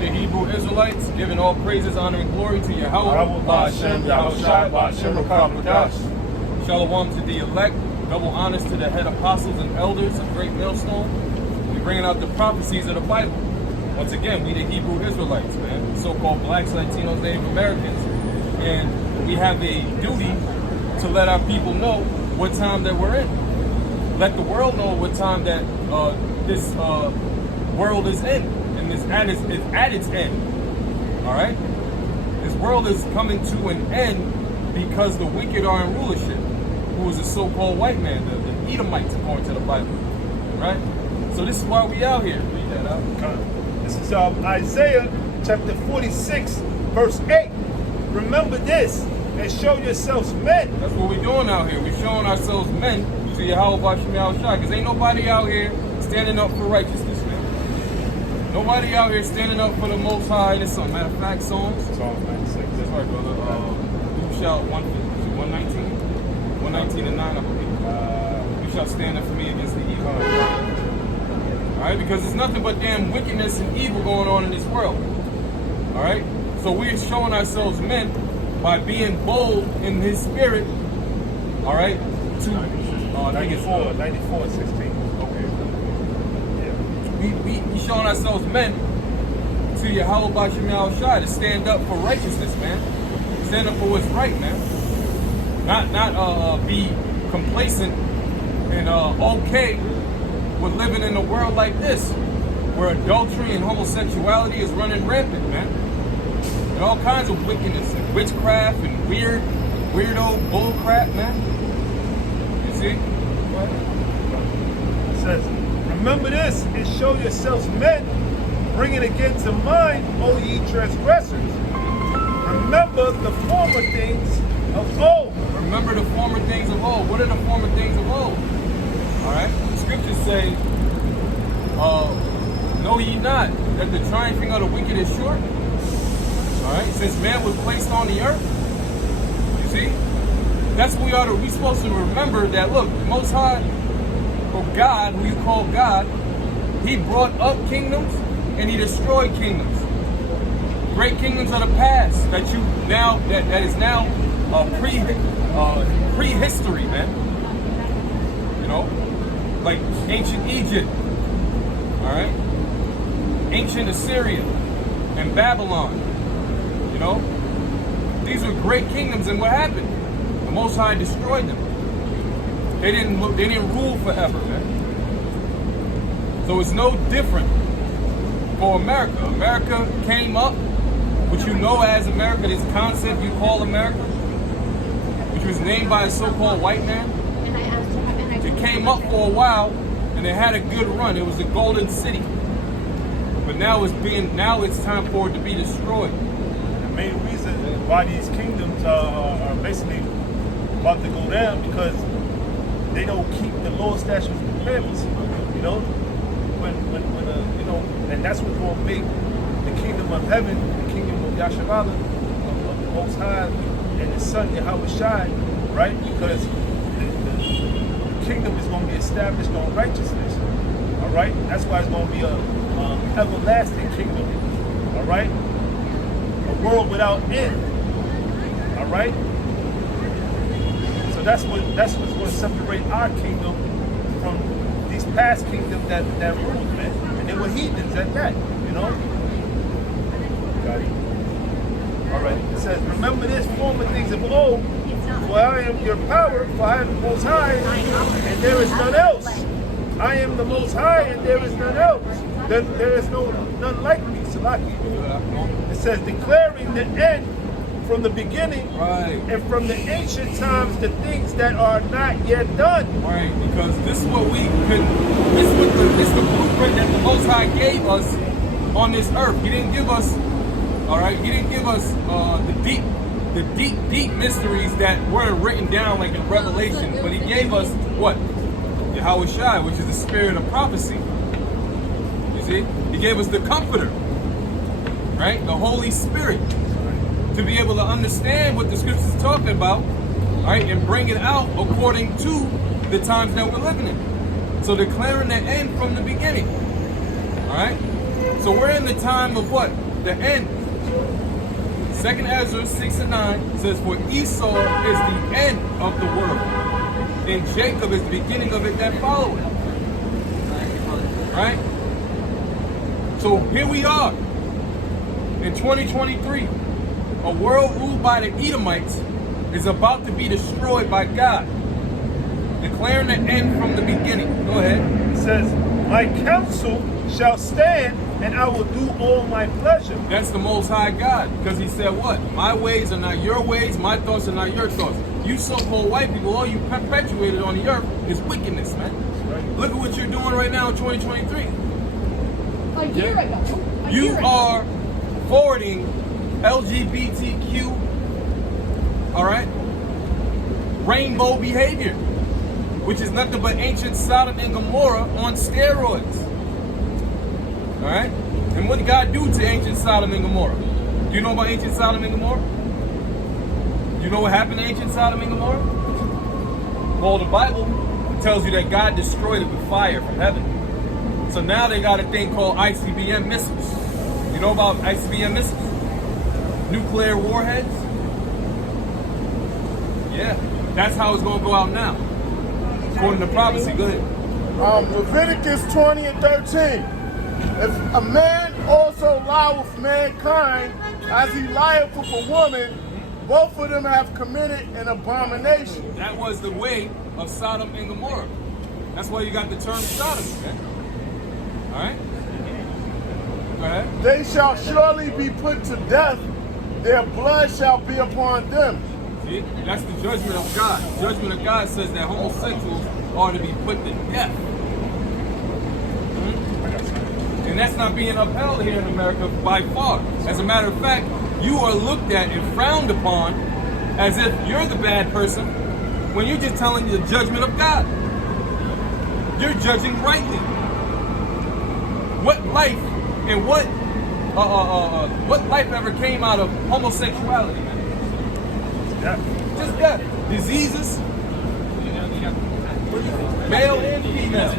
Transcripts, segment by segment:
We the Hebrew Israelites, giving all praises, honor, and glory to Yahweh, Ba'ashem, Yahushua, Ba'ashem, Rakam, Shalom to the elect, double honors to the head apostles and elders of Great Millstone. We're bringing out the prophecies of the Bible. Once again, we the Hebrew Israelites, man, so-called blacks, Latinos, Native Americans, and we have a duty to let our people know what time that we're in. Let the world know what time that this world is in, and is at its end. All right, this world is coming to an end because the wicked are in rulership. Who is a so-called white man, the Edomites, according to the Bible. Right. So this is why we out here. Read that out. This is Isaiah chapter 46, verse 8. Remember this and show yourselves men. That's what we're doing out here. We're showing ourselves men to Yahweh Ba'ashem Yahushua, because ain't nobody out here standing up for righteousness, man. Nobody out here standing up for the Most High. This song, matter of fact, Psalms 96. That's right, brother. Who shall 119? 119 and 9, I believe. You shall stand up for me against the evil. Alright, because there's nothing but damn wickedness and evil going on in this world. Alright? So we're showing ourselves men by being bold in his spirit. Alright? To 94, 16. Okay. Yeah. We showing ourselves men to Yahweh Ba'ashem Yahushua to stand up for righteousness, man. Stand up for what's right, man. Not be complacent and okay with living in a world like this, where adultery and homosexuality is running rampant, man. And all kinds of wickedness and witchcraft and weirdo bull crap, man. You see? It says, remember this and show yourselves men, bring it again to mind, O ye transgressors. Remember the former things of old. Remember the former things of old. What are the former things of old? Alright? The scriptures say, know ye not that the triumphing of the wicked is short? Alright? Since man was placed on the earth. You see? That's what we're supposed to remember, that look, the Most High, or God, who you call God, he brought up kingdoms and he destroyed kingdoms. Great kingdoms of the past that you now that is now prehistory, man. You know, like ancient Egypt, all right, ancient Assyria, and Babylon. You know, these are great kingdoms, and what happened? The Most High destroyed them. They didn't rule forever, man. So it's no different for America. America came up, what you know as America, this concept you call America, which was named by a so-called white man. It came up for a while, and it had a good run. It was a golden city. But now it's time for it to be destroyed. The main reason why these kingdoms are basically about to go down, because they don't keep the law, statutes, and commandments. You know, you know, and that's what's going to make the kingdom of heaven, the kingdom of Yahshua, of the Most High, and His Son Yahushua, right? Because the kingdom is going to be established on righteousness. All right, that's why it's going to be a everlasting kingdom. All right, a world without end. All right. So that's what's going to separate our kingdom from these past kingdoms that ruled, man. And they were heathens at that, you know. Got it. All right. It says, remember this, former things of old, for I am your power, for I am the Most High, and there is none else. I am the Most High, and there is none else. There is none like me, Salaki. It says, declaring the end from the beginning, right, and from the ancient times, the things that are not yet done. Right, because this is what this is the blueprint that the Most High gave us on this earth. He didn't give us, all right, he didn't give us the deep mysteries that weren't written down like in Revelation, but he gave us what? Yahushua, which is the spirit of prophecy. You see? He gave us the Comforter, right? The Holy Spirit, to be able to understand what the scriptures is talking about, right, and bring it out according to the times that we're living in. So declaring the end from the beginning. All right? So we're in the time of what? the end. 2nd Ezra 6:9 says, for Esau is the end of the world, and Jacob is the beginning of it that followeth. Right? So here we are in 2023. A world ruled by the Edomites is about to be destroyed by God, declaring the end from the beginning. Go ahead. It says, my counsel shall stand, and I will do all my pleasure. That's the Most High God, because he said what? My ways are not your ways, my thoughts are not your thoughts. You so-called white people, all you perpetuated on the earth is wickedness, man. Right. Look at what you're doing right now in 2023. A year ago. You are forwarding LGBTQ, all right, rainbow behavior, which is nothing but ancient Sodom and Gomorrah on steroids. All right? And what did God do to ancient Sodom and Gomorrah? Do you know about ancient Sodom and Gomorrah? Do you know what happened to ancient Sodom and Gomorrah? Well, the Bible tells you that God destroyed it with fire from heaven. So now they got a thing called ICBM missiles. You know about ICBM missiles? Nuclear warheads? Yeah, that's how it's going to go out now. According to prophecy, go ahead. Leviticus 20 and 13. If a man also lie with mankind as he lieth with a woman, both of them have committed an abomination. That was the way of Sodom and Gomorrah. That's why you got the term Sodom, okay? All right? Go ahead. They shall surely be put to death. Their blood shall be upon them. See? That's the judgment of God. The judgment of God says that homosexuals are to be put to death. And that's not being upheld here in America by far. As a matter of fact, you are looked at and frowned upon as if you're the bad person when you're just telling the judgment of God. You're judging rightly. What life and what life ever came out of homosexuality, man? Just death. Diseases, male and female.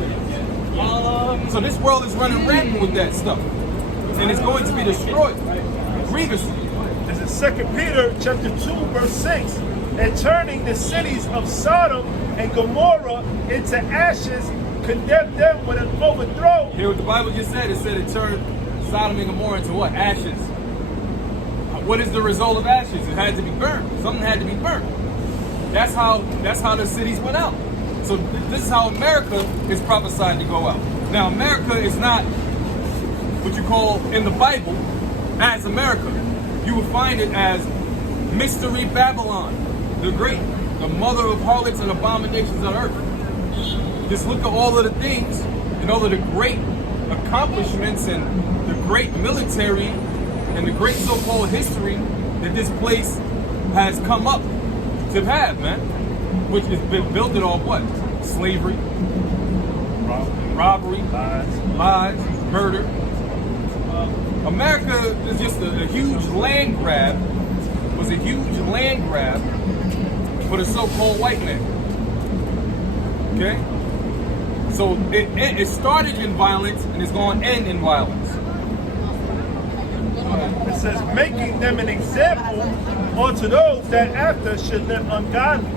So this world is running rampant with that stuff, and it's going to be destroyed grievously. This is 2 Peter chapter 2, verse 6. And turning the cities of Sodom and Gomorrah into ashes, condemned them with an overthrow. Hear what the Bible just said? It said it turned Sodom and Gomorrah into what? Ashes. What is the result of ashes? It had to be burned. Something had to be burnt. That's how the cities went out. So this is how America is prophesied to go out. Now, America is not what you call in the Bible as America. You will find it as Mystery Babylon, the great, the mother of harlots and abominations on earth. Just look at all of the things and all of the great accomplishments and the great military and the great so-called history that this place has come up to have, man. Which has been built it on what? Slavery, robbery, lies, murder. America is just a huge land grab, was a huge land grab for the so-called white man. Okay? So it started in violence and it's going to end in violence. It says, making them an example unto those that after should live ungodly.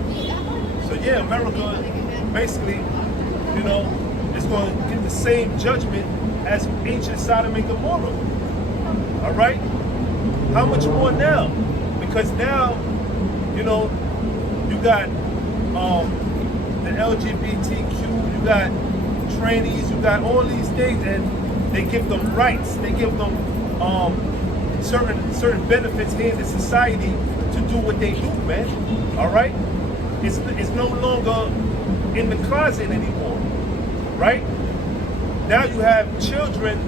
So yeah, America basically, you know, is going to get the same judgment as ancient Sodom and Gomorrah. All right? How much more now? Because now, you know, you got the LGBTQ, you got trainees, you got all these things, and they give them rights. They give them certain benefits here in the society to do what they do, man. All right? It's no longer in the closet anymore, right? Now you have children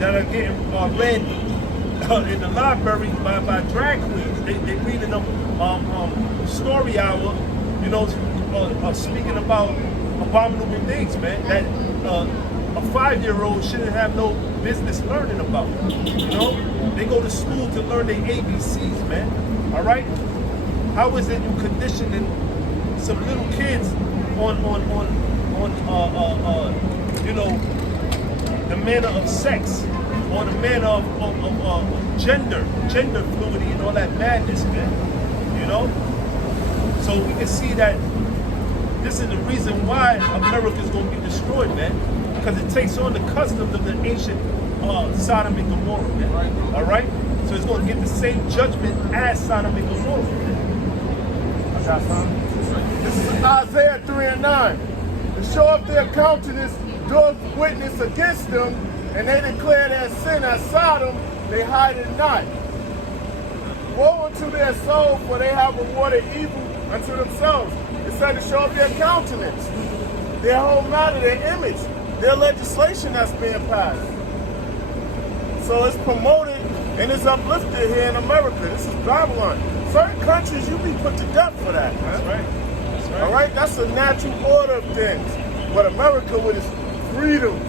that are getting read in the library by drag queens. They reading them story hour, you know, speaking about abominable things, man, that a 5-year-old shouldn't have no business learning about. You know, they go to school to learn their ABCs, man. All right? How is it you conditioning some little kids on you know, the manner of sex or the men of gender fluidity and all that madness, man. You know? So we can see that this is the reason why America is going to be destroyed, man. Because it takes on the customs of the ancient Sodom and Gomorrah, man. Right, bro. All right? So it's going to get the same judgment as Sodom and Gomorrah, man. I got something. This is Isaiah 3 and 9. To show up their countenance, doth witness against them, and they declare their sin as Sodom, they hide it not. Woe unto their soul, for they have rewarded evil unto themselves. It said to show up their countenance, their whole matter, their image, their legislation that's being passed. So it's promoted and it's uplifted here in America. This is Babylon. Certain countries, you be put to death for that, man. That's right. That's right. All right, that's a natural order of things. But America with its freedoms,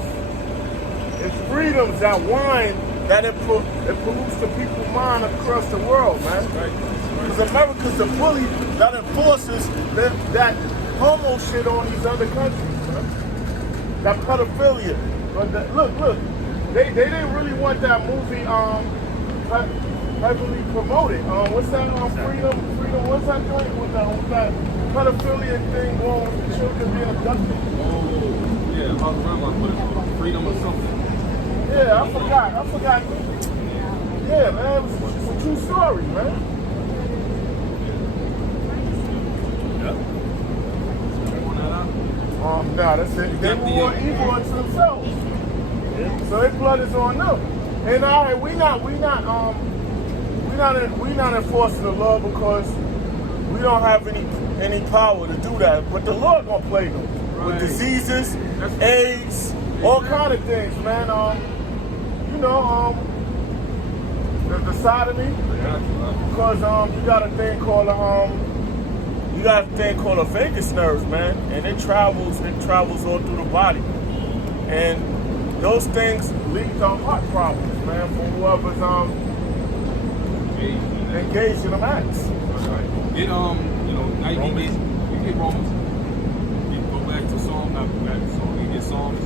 that wine that it pollutes the people's mind across the world, man. That's right. Because America's the bully that enforces that homo shit on these other countries, man. That pedophilia. But look, they didn't really want that movie heavily promoted. What's that? Freedom. What's that joint with that pedophilia thing going with the children being abducted? Oh, yeah, about the grandma, but freedom or something. Yeah, I forgot. Yeah, man, it was a true story, man. Yeah. Nah, that's it. They were more evil unto themselves. So their blood is on them. And all right, we not enforcing the law because we don't have any power to do that. But the Lord gonna play them with diseases, AIDS, all kind of things, man. The sodomy, because you got a thing called a vagus nerve, man, and it travels all through the body, and those things lead to heart problems, man, for whoever's engaged in them acts. It now you can get Romans. You can go back to Psalm, not back to Psalm. You get Psalms.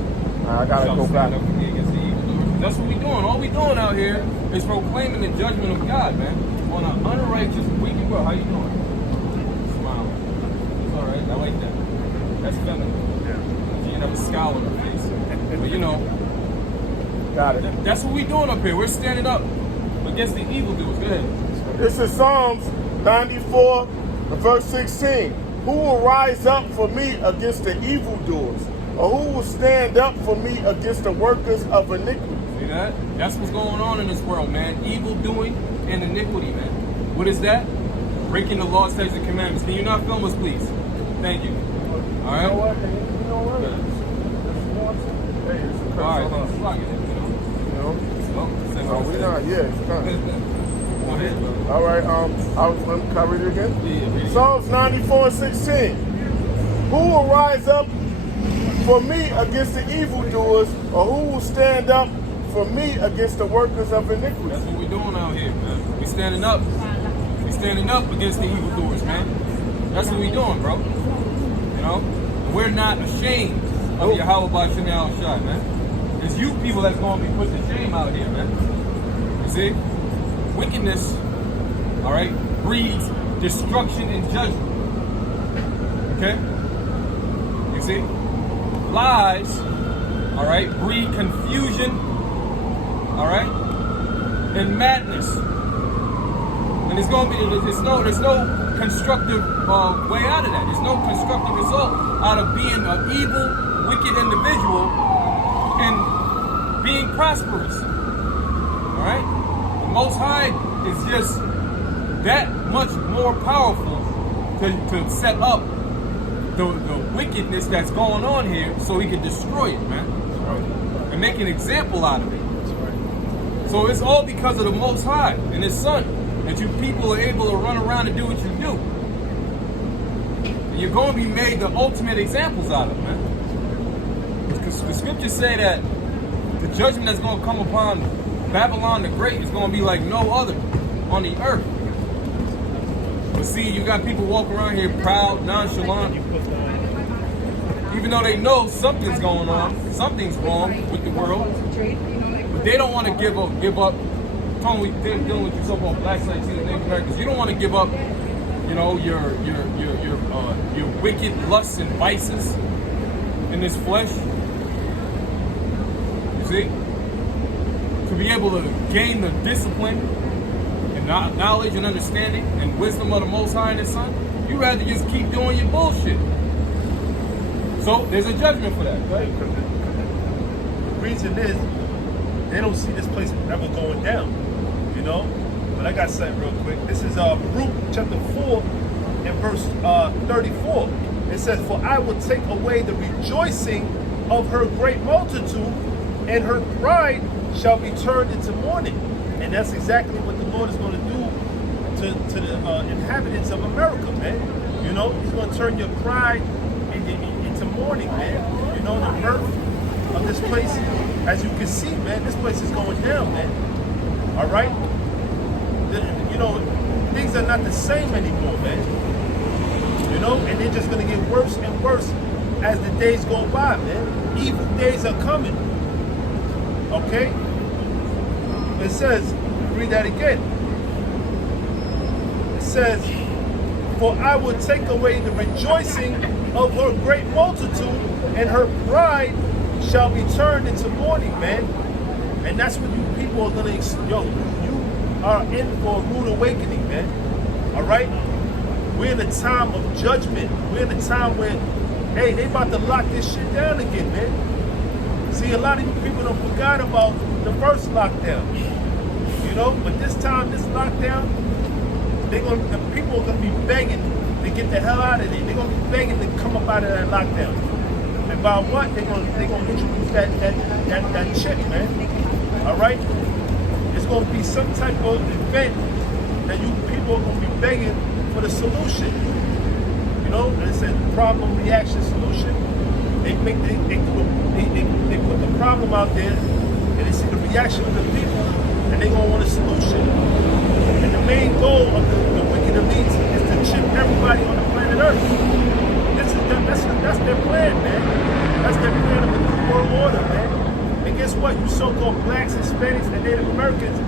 I gotta go back. Against the evildoers. That's what we doing. All we doing out here is proclaiming the judgment of God, man, on an unrighteous, wicked world. How you doing? Smile. It's all right. I like that. That's feminine. Yeah. You didn't have a scowl on her face, but you know. Got it. That's what we doing up here. We're standing up against the evildoers. Go ahead. This is Psalms 94, verse 16. Who will rise up for me against the evildoers? Or who will stand up for me against the workers of iniquity? See that? That's what's going on in this world, man. Evil doing and iniquity, man. What is that? Breaking the law, statutes, and commandments. Can you not film us, please? Thank you. All right? You know what? Hey, it's a curse All right. on us. Fuck it, We not, yeah, it's kind of. Go ahead, bro. All right, let me cover it again. Yeah. Psalms 94 and 16. Who will rise up for me against the evildoers, or who will stand up for me against the workers of iniquity? That's what we're doing out here, man. We standing up. We standing up against the evildoers, man. That's what we doing, bro. You know? And we're not ashamed of Yahweh B'Shem Yahushua, man. It's you people that's going to be put to shame out here, man. You see? Wickedness, all right, breeds destruction and judgment. Okay? You see? Lies, all right, breed confusion, all right, and madness. And there's going to be, there's no constructive way out of that. There's no constructive result out of being an evil, wicked individual and being prosperous. All right? The Most High is just that much more powerful to set up the wickedness that's going on here so he can destroy it, man. And make an example out of it. So it's all because of the Most High and His Son that you people are able to run around and do what you do. And you're going to be made the ultimate examples out of, man. Because the scriptures say that the judgment that's going to come upon Babylon the Great is going to be like no other on the earth. But see, you got people walking around here proud, nonchalant, even though they know something's going on, something's wrong with the world. But they don't want to give up. Totally dealing with you so-called blacks, Latinos, Native Americans. You don't want to give up, you know, your wicked lusts and vices in this flesh. You see, to be able to gain the discipline and knowledge and understanding and wisdom of the Most High and His Son, you rather just keep doing your bullshit. So there's a judgment for that, right? The reason is they don't see this place ever going down, you know. But I got something real quick. This is Baruch chapter 4 and verse 34. It says, "For I will take away the rejoicing of her great multitude, and her pride shall be turned into mourning." And that's exactly what the Lord is going to do to the inhabitants of America, man. You know, He's going to turn your pride into mourning, man. You know, the birth of this place, as you can see, man, this place is going down, man. All right? You know, things are not the same anymore, man. You know, and they're just going to get worse and worse as the days go by, man. Evil days are coming. Okay? It says, read that again. It says, "For I will take away the rejoicing of her great multitude, and her pride shall be turned into mourning," man. And that's what you people are gonna, you are in for a rude awakening, man. All right? We're in a time of judgment. We're in a time where, hey, they about to lock this shit down again, man. See, a lot of you people don't forgot about the first lockdown. You know, but this time, this lockdown, the people are gonna be begging to get the hell out of there. They're gonna be begging to come up out of that lockdown. And by what? They're gonna introduce that chip, man. All right? It's gonna be some type of event that you people are gonna be begging for the solution. You know, and it says problem, reaction, solution. They put the problem out there, and they see the reaction of the people, and they're gonna want a solution. And the main goal of the wicked elites is to chip everybody on the planet Earth. That's their plan, man. That's their plan of the New World Order, man. And guess what? You so-called blacks, Hispanics, and Native Americans,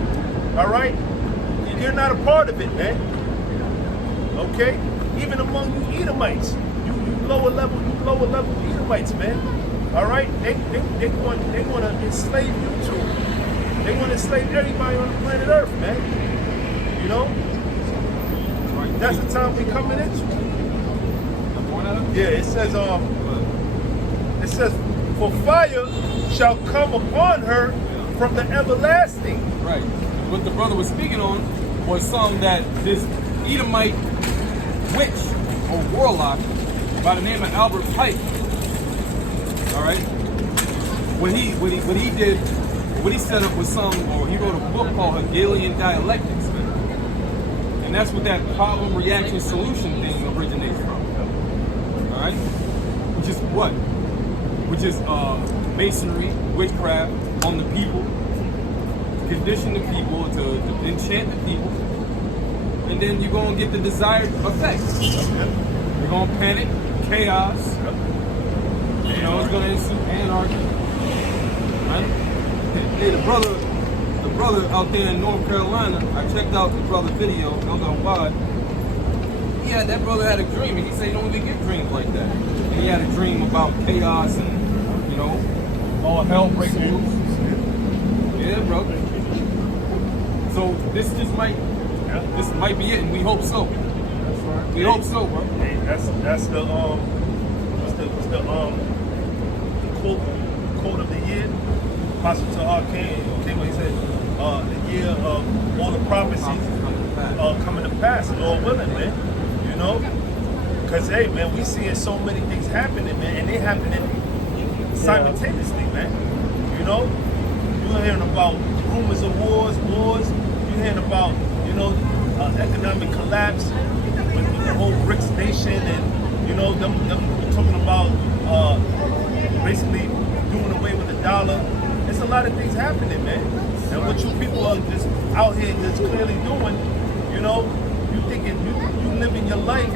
all right? You're not a part of it, man. Okay? Even among you Edomites, you lower level Edomites, man. All right? They want to enslave you too. They want to enslave everybody on the planet Earth, man. You know? That's the time we're coming into. Yeah, it says, "For fire shall come upon her from the everlasting." Right. What the brother was speaking on was something that this Edomite witch or warlock by the name of Albert Pike, all right, what he did, what he set up was he wrote a book called Hegelian Dialectics, man. And that's what that problem, reaction, solution thing originates from. All right? Which is what? Which is masonry, witchcraft on the people, to condition the people, to enchant the people, and then you're going to get the desired effect. You're going to panic, chaos, you know, it's going to ensue anarchy. Right? Hey, the brother out there in North Carolina, I checked out the brother's video, I don't know why. Yeah, that brother had a dream, and he said he don't even get dreams like that. And he had a dream about chaos and, you know, all hell breaking loose. Yeah, bro. So this might be it, and we hope so. That's right. We hope so, bro. Hey, that's the quote of the year. Apostle Tahar came when he said the year of all the prophecies coming to pass, and all willing, man. You know, because hey, man, we seeing so many things happening, man, and they happening simultaneously, man. You know, you're hearing about rumors of wars. You're hearing about, you know, economic collapse with the whole BRICS nation, and you know them talking about basically doing away with the dollar. There's a lot of things happening, man. And what you people are just out here just clearly doing, you know, you thinking you living your life,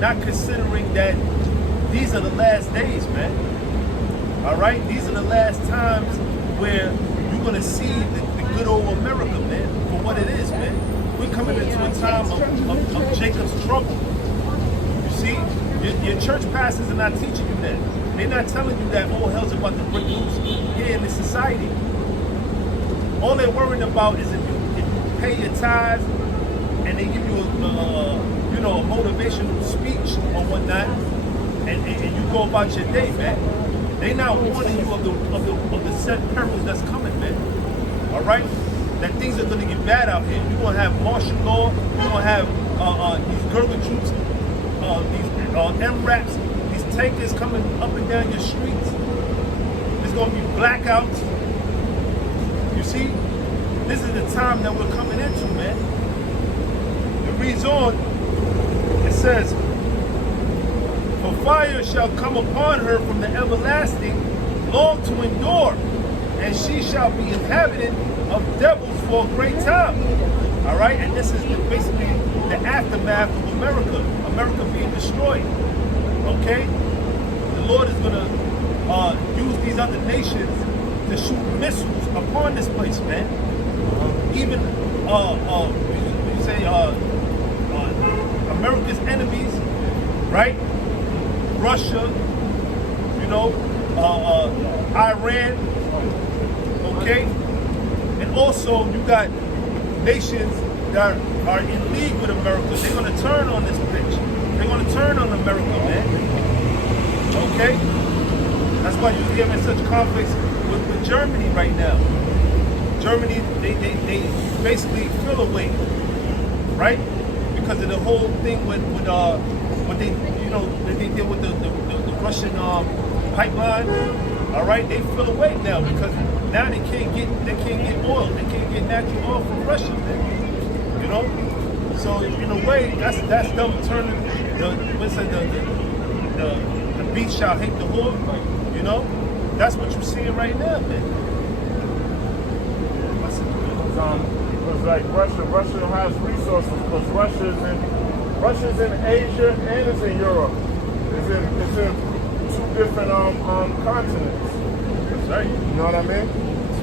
not considering that these are the last days, man. All right, these are the last times where you gonna see the good old America, man, for what it is, man. We're coming into a time of Jacob's trouble. You see, your church pastors are not teaching you that. They're not telling you that all hell's about to break loose here in this society. All they're worrying about is if you pay your tithes and they give you a motivational speech or whatnot, and you go about your day, man. They're not warning you of the set perils that's coming, man. All right, that things are gonna get bad out here. You're gonna have martial law. You're gonna have these guerrilla troops, these MRAPs, these tankers coming up and down your streets. There's gonna be blackouts. You see, this is the time that we're coming into, man. It reads on. It says, "For fire shall come upon her from the everlasting, long to endure, and she shall be inhabited of devils for a great time." All right, and this is basically the aftermath of America being destroyed. Okay, the Lord is gonna use these other nations to shoot missiles upon this place, man. Even you say America's enemies, right? Russia, Iran, okay? And also you got nations that are in league with America. They're gonna turn on this bitch. They're gonna turn on America, man. Okay? That's why you're hearing such conflicts with Germany right now. Germany, they basically feel away, right? Because of the whole thing with what they did with the Russian pipeline. All right, they feel away now because now they can't get oil, they can't get natural oil from Russia, man. So in a way, that's them turning the beast shall hate the whore. That's what you're seeing right now, man. Because like Russia has resources because Russia's in Asia and it's in Europe. It's in two different continents. That's right. You know what I mean?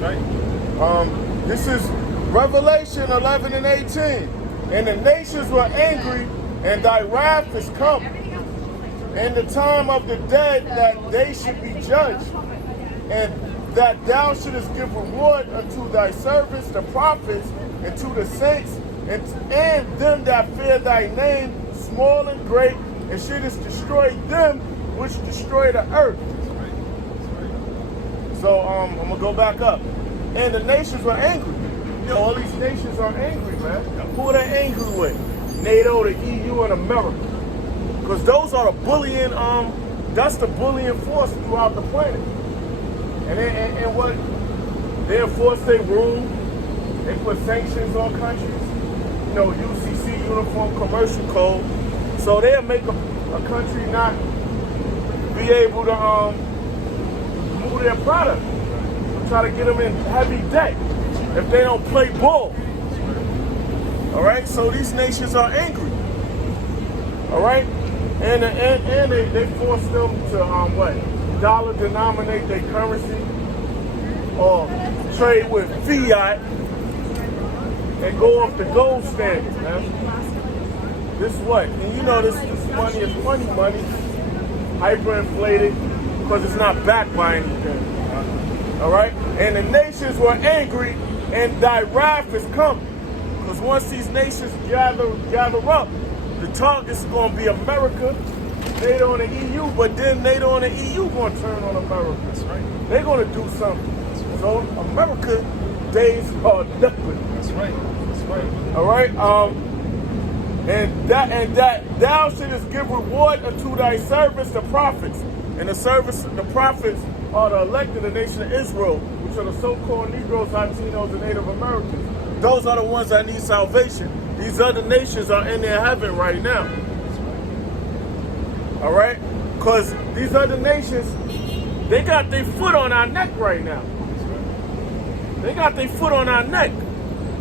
That's right. This is Revelation 11 and 18. And the nations were angry, and thy wrath is come, and the time of the dead that they should be judged, and that thou shouldest give reward unto thy servants, the prophets, and to the saints, and them that fear thy name, small and great, and shouldest destroy them which destroy the earth. So I'm gonna go back up. And the nations were angry. All these nations are angry, man. Who are they angry with? NATO, the EU, and America. Because those are the bullying, that's the bullying force throughout the planet. And what? They enforce their rule. They put sanctions on countries. UCC, Uniform Commercial Code. So they'll make a country not be able to move their product. Try to get them in heavy debt if they don't play ball. All right, so these nations are angry. All right, and they force them to dollar denominate their currency or trade with fiat and go off the gold standard, man. This is what? And this money is funny money, hyperinflated because it's not backed by anything. All right, and the nations were angry, and thy wrath is coming. Because once these nations gather up, the target is going to be America, NATO, and the EU. But then NATO and the EU going to turn on America. That's right. They're going to do something. So America days are done. That's right. That's right. All right. And that thou shouldest give reward unto thy servants, the prophets, and the prophets are the elect of the nation of Israel, which are the so-called Negroes, Latinos, and Native Americans. Those are the ones that need salvation. These other nations are in their heaven right now. All right? Because these other nations, they got their foot on our neck right now. They got their foot on our neck.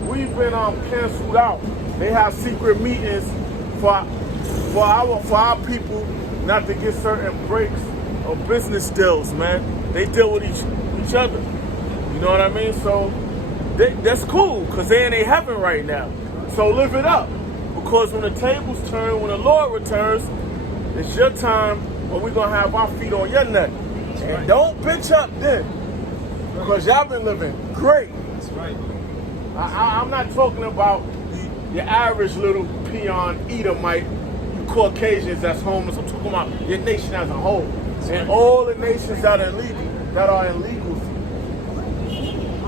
We've been canceled out. They have secret meetings for our people not to get certain breaks or business deals, man. They deal with each other. You know what I mean? So that's cool because they're in their heaven right now. So live it up. Because when the tables turn, when the Lord returns, it's your time when we're going to have our feet on your neck. And right. don't bitch up then. Because y'all been living great. That's right. I'm not talking about your average little peon Edomite, you Caucasians that's homeless. I'm talking about your nation as a whole. And all the nations that are illegal.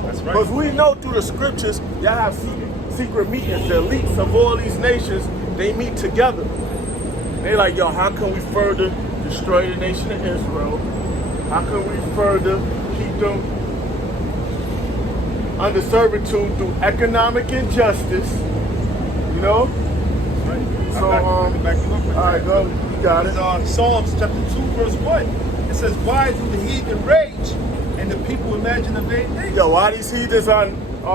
That's right. Because we know through the scriptures, y'all have secret meetings. The elites of all these nations, they meet together. They like, yo, how can we further destroy the nation of Israel? How can we further keep them under servitude through economic injustice? You know? That's right. So, back you up with all right, go. You got it. It's Psalms chapter 2, verse 1. It says, why do the heathen rage and the people imagine a vain thing? Yo, why these heathens are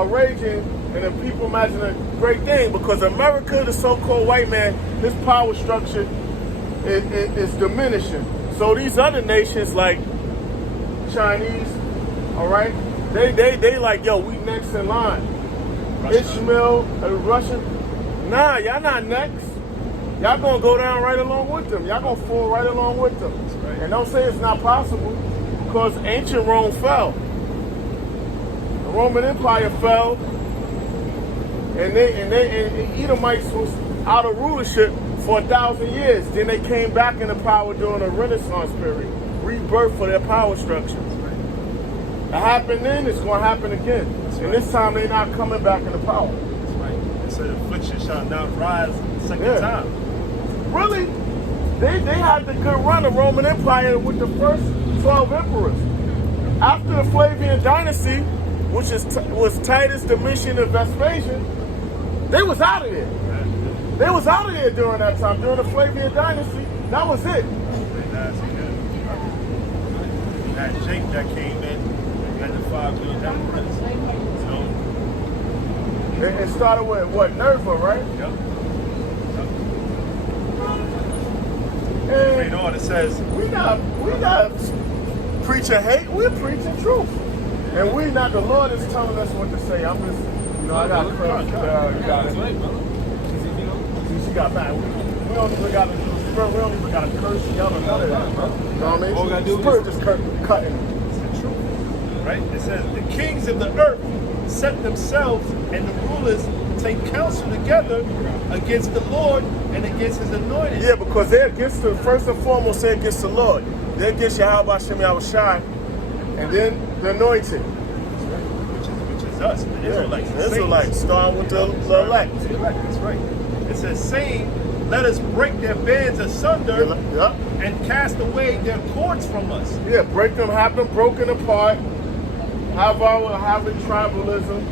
raging and the people imagine a great thing? Because America, the so-called white man, his power structure is diminishing. So these other nations like Chinese, all right, they like, yo, we next in line. Ishmael, Russian, nah, y'all not next. Y'all gonna go down right along with them. Y'all gonna fall right along with them. Right. And don't say it's not possible, because ancient Rome fell. The Roman Empire fell, and Edomites was out of rulership for 1,000 years. Then they came back into power during the Renaissance period, rebirth for their power structure. It happened then, it's gonna happen again. And this time they're not coming back into power. That's right. It said affliction shall not rise the second time. Really? They had the good run of Roman Empire with the first 12 emperors. After the Flavian dynasty, which was Titus, Domitian, and Vespasian, they was out of there. They was out of there during that time, during the Flavian dynasty. That was it. That Jake that came in, had the 5 million emperors. So It started with what, Nerva, right? yep. And Read on, it says, we not preaching hate, we're preaching truth. And we not, the Lord is telling us what to say. I'm just, I got to curse. You got it. She got back. We don't even got to do spirit. We don't even got to curse, yell, or none of that, bro. You know what I mean? All we gotta do is Spirit just cutting. it's the truth. Right? It says, the kings of the earth set themselves and the rulers take counsel together against the Lord and against his anointed. Yeah, because they're against the, first and foremost, they're against the Lord. They're against Yahweh Hashem Yahushai, and then the anointed. Which is us, the Israelites. The Israelites, starting with the elect. The elect, that's right. It says, saying, let us break their bands asunder Yeah. and cast away their cords from us. Yeah, break them, have them broken apart, have it tribalism,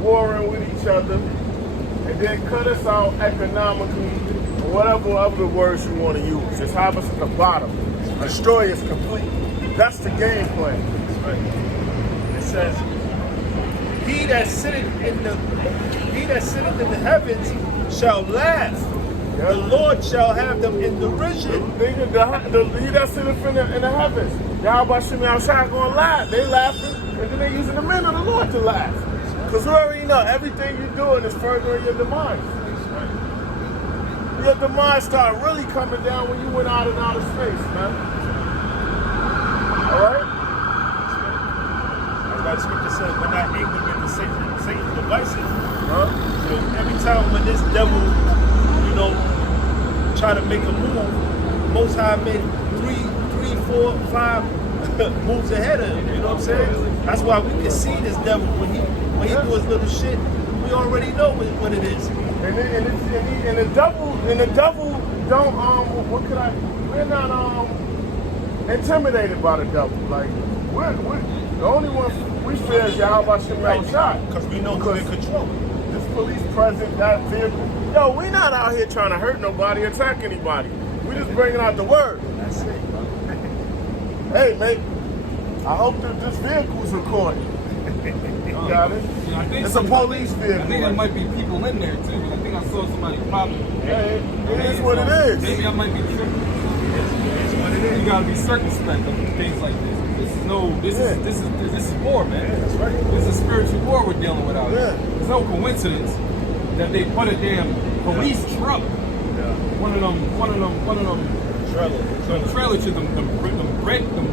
warring with each other, and then cut us out economically, or whatever other words you want to use. Just have us at the bottom. Destroy us completely. That's the game plan. That's right. It says, he that sitteth in the heavens shall laugh. Yeah. The Lord shall have them in derision. He that sitteth in the heavens, Yahweh Hashem Yahushua going to laugh. They laughing, and then they using the men of the Lord to laugh. Because we already know everything you're doing is furthering your demise. Your demise started really coming down when you went out in outer space, man. All right? That's why the scripture says, we're not ignorant to Satan's devices. Huh? So every time when this devil, try to make a move, Most High made 3, 4, 5 moves ahead of him. You know what I'm saying? That's why we can see this devil when he do his little shit. We already know what it is. And the devil don't we're not intimidated by the devil. Like we're the only one we fear is Yahweh Hashem Yahushua. Because we know who's in control. This police present, that vehicle. Yo, we not out here trying to hurt nobody, attack anybody. We just bringing out the word. That's it, bro. Hey, mate, I hope that this vehicle's recorded. You got it? I think It's a police vehicle. I think there might be people in there too. I think I saw somebody pop. Hey, it is what it is. Maybe I might be tripping. It's what it is. You gotta be circumspect of things like this. This is war, man. Yeah, that's right. This is a spiritual war we're dealing with out here. Yeah. There's no coincidence that they put a damn police truck, Yeah. one of them trailer to them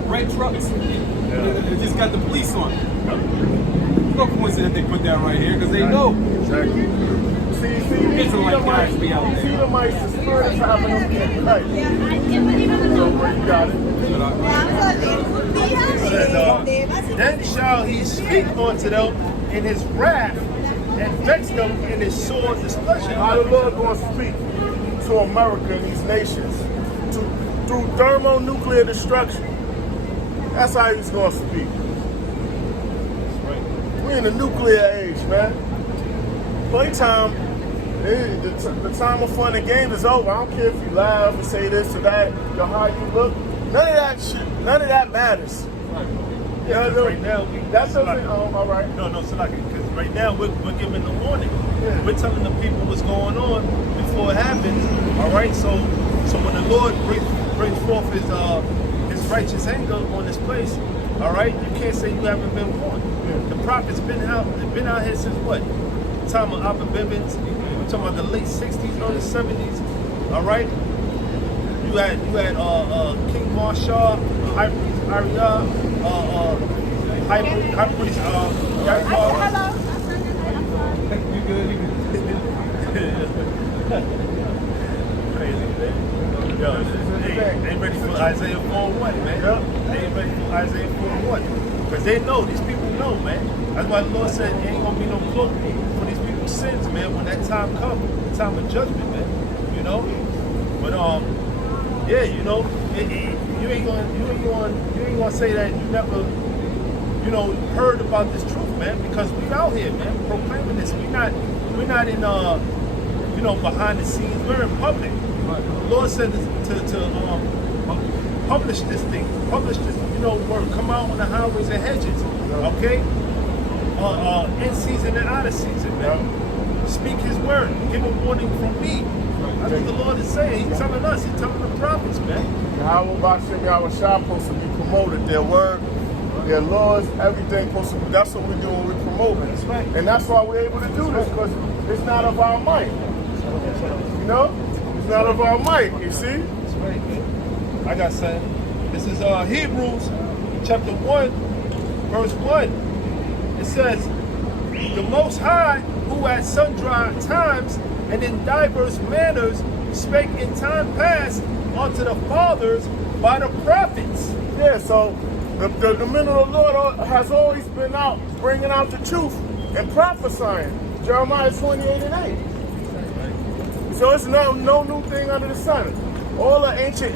red trucks. It just got the police on it. There's no coincidence they put that right here because they know. Exactly. See, Israelite guys be out there. Edomites, the spirit is having them get right. So where you got it? It says, then shall he speak unto them in his wrath and vex them in his sore displeasure. How the Lord going to speak to America and these nations through thermonuclear destruction. That's how he's going to speak. We're in the nuclear age, man. Playtime, the time of fun and games is over. I don't care if you laugh and say this or that, or how you look. None of that shit, none of that matters. Yeah, You know, right now, that's something, all right. No, so like, because right now we're giving the warning. Yeah. We're telling the people what's going on before it happens. All right, so when the Lord brings forth his righteous anger on this place, all right, you can't say you haven't been warned. Yeah. The prophets been out here since what? The time of Abba Bivens. We're talking about the late 60s, early 70s. All right. You had King Marshall, High Priest Arya, High Priest Yakar. You good? Crazy, man. Yo, they ready for Isaiah 4:1, man. They ain't ready for Isaiah 4:1. Because they know, these people know, man. That's why the Lord said there ain't gonna be no cloak for these people's sins, man, when that time comes, the time of judgment, man. You know? But yeah, you know, you ain't gonna say that you never, you know, heard about this truth, man, because we out here, man, proclaiming this. We're not in you know, behind the scenes. We're in public. The Lord said to publish this thing, publish this, you know, word, come out on the highways and hedges, okay? In season and out of season, man. Speak His word. Give a warning from me. That's what the Lord is saying. He's telling us. He's telling the prophets, man. Yahweh Bashem Yahweh Shah supposed to be promoted. Their word, their laws, everything supposed to be. That's what we do when we promote it. That's right. And that's why we're able to do this, because it's not of our might. You know? It's not of our might, you see? That's right, man. I got something. This is Hebrews chapter 1, verse 1. It says, the Most High, who at sundry times and in diverse manners spake in time past unto the fathers by the prophets. Yeah, so the men of the Lord has always been out, bringing out the truth and prophesying. Jeremiah 28:8. So it's no new thing under the sun. All the ancient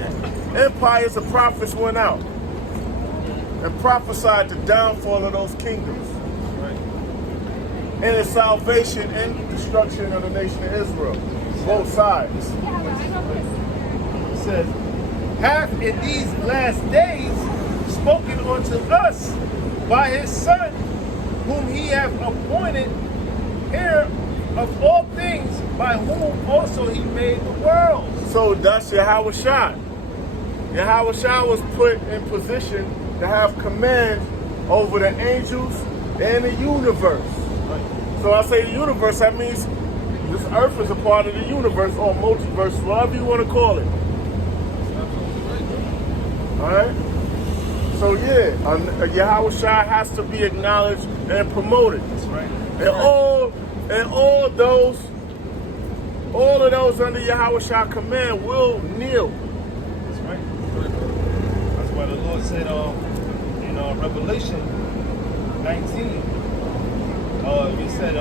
empires of prophets went out and prophesied the downfall of those kingdoms and the salvation and destruction of the nation of Israel. Both sides. It says, hath in these last days spoken unto us by his Son, whom he hath appointed heir of all things, by whom also he made the world. So that's Yahweh Shah. Yahweh Shah was put in position to have command over the angels and the universe. So I say the universe, that means this earth is a part of the universe or multiverse, whatever you want to call it. Alright? So yeah, Yahweh Shah has to be acknowledged and promoted. That's right. And all of those under Yahweh Shah command will kneel. That's right. That's why the Lord said in Revelation 19, he said,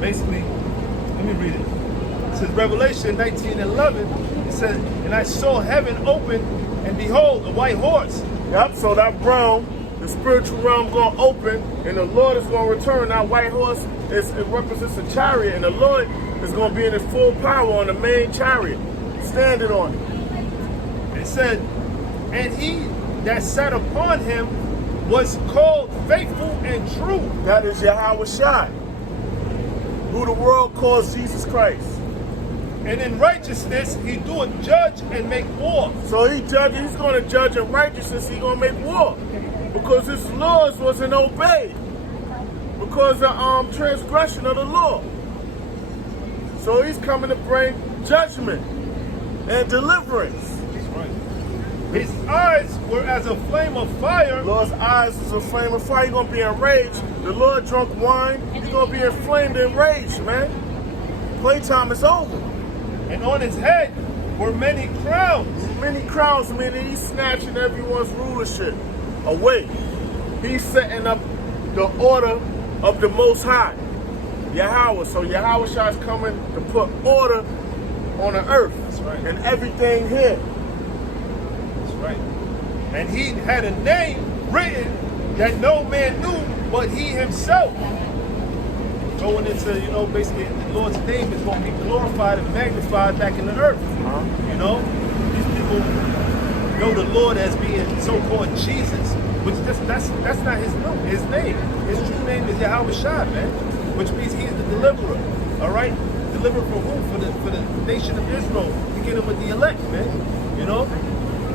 basically, let me read it. It says, Revelation 19:11, it says, and I saw heaven open, and behold, a white horse. Yep, so that realm, the spiritual realm going to open, and the Lord is going to return. That white horse, it represents a chariot, and the Lord is going to be in his full power on the main chariot, standing on it. It said, and he that sat upon him was called faithful and true. That is Yahweh Shai, who the world calls Jesus Christ. And in righteousness he doeth judge and make war. So he's going to judge in righteousness, he's going to make war. because his laws wasn't obeyed because of transgression of the law. So he's coming to bring judgment and deliverance. His eyes were as a flame of fire. The Lord's eyes is a flame of fire. You're going to be enraged. The Lord drunk wine. You're going to be inflamed and enraged, man. Playtime is over. And on his head were many crowns. Many crowns, meaning he's snatching everyone's rulership away. He's setting up the order of the Most High, Yahweh. So Yahweh Shah is coming to put order on the earth. That's right. And everything here. That's right. And he had a name written that no man knew but he himself. Going into, basically the Lord's name is going to be glorified and magnified back in the earth. These people know the Lord as being so-called Jesus, which that's not his name. His true name is Yahweh Shah, man, which means he is the deliverer. All right, deliverer for who? For the nation of Israel, beginning with the elect, man.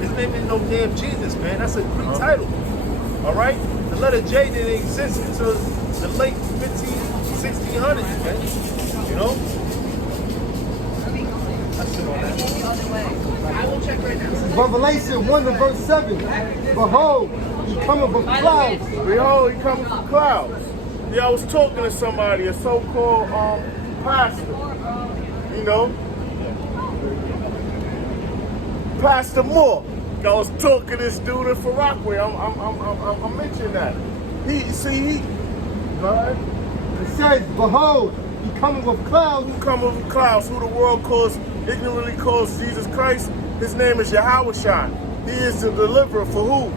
His name ain't no damn Jesus, man. That's a Greek title. All right, the letter J didn't exist until the late 1600s, man. I will check right now. Revelation 1 and verse 7. Behold, he cometh with clouds. Behold, he comes from clouds. Yeah, I was talking to somebody, a so-called pastor. Pastor Moore. I was talking to this dude in Farakwe. I'm mentioning that. He go ahead. It says, behold, he cometh with clouds. Who coming from clouds? Who the world ignorantly calls Jesus Christ? His name is Yahweh Shah. He is the deliverer for who?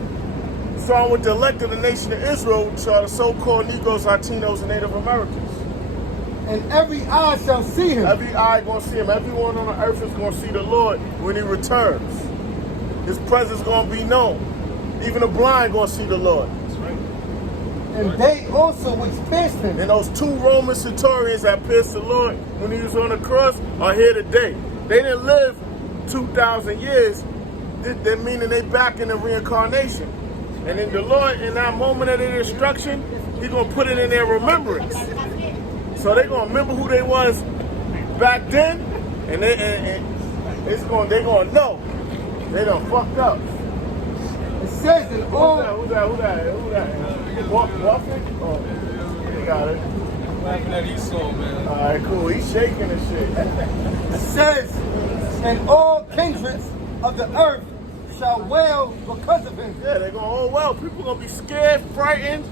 So I'm with the elect of the nation of Israel, which are the so-called Negroes, Latinos, and Native Americans. And every eye shall see him. Every eye going to see him. Everyone on the earth is going to see the Lord when he returns. His presence going to be known. Even the blind going to see the Lord. And they also which pierced him. And those 2 Roman centurions that pierced the Lord when he was on the cross are here today. They didn't live 2,000 years. That meaning they back in the reincarnation. And in the Lord, in that moment of their destruction, he's going to put it in their remembrance. So they're going to remember who they was back then, and they're going to know they done fucked up. It says that all. Who's that? Walking? Oh, he got it. Laughing at Esau, man. All right, cool. He's shaking and shit. It says, and all kindreds of the earth shall wail because of him. Yeah, they're going, oh, well, people going to be scared, frightened.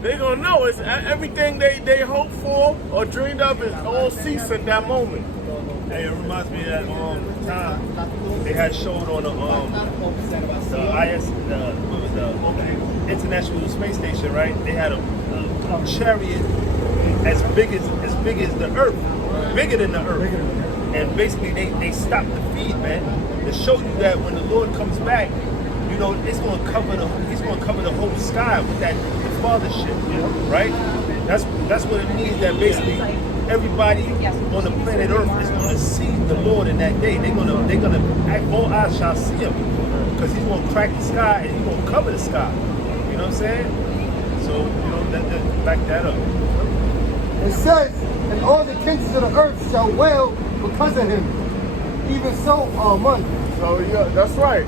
They're going to know it's everything they hoped for or dreamed of is all cease at that moment. Hey, it reminds me of that time they had showed on the International Space Station, right? They had a chariot as big as the Earth, bigger than the Earth, and basically they stopped the feed, man, to show you that when the Lord comes back, it's going to cover he's going to cover the whole sky with that the fathership, right? That's what it means, that basically everybody on the planet Earth is going to see the Lord in that day. They're gonna all eyes shall see him, because he's going to crack the sky and he's going to cover the sky. You know what I'm saying? So that back that up. It says, and all the kindreds of the earth shall wail because of him. Even so, Monday. So yeah, that's right.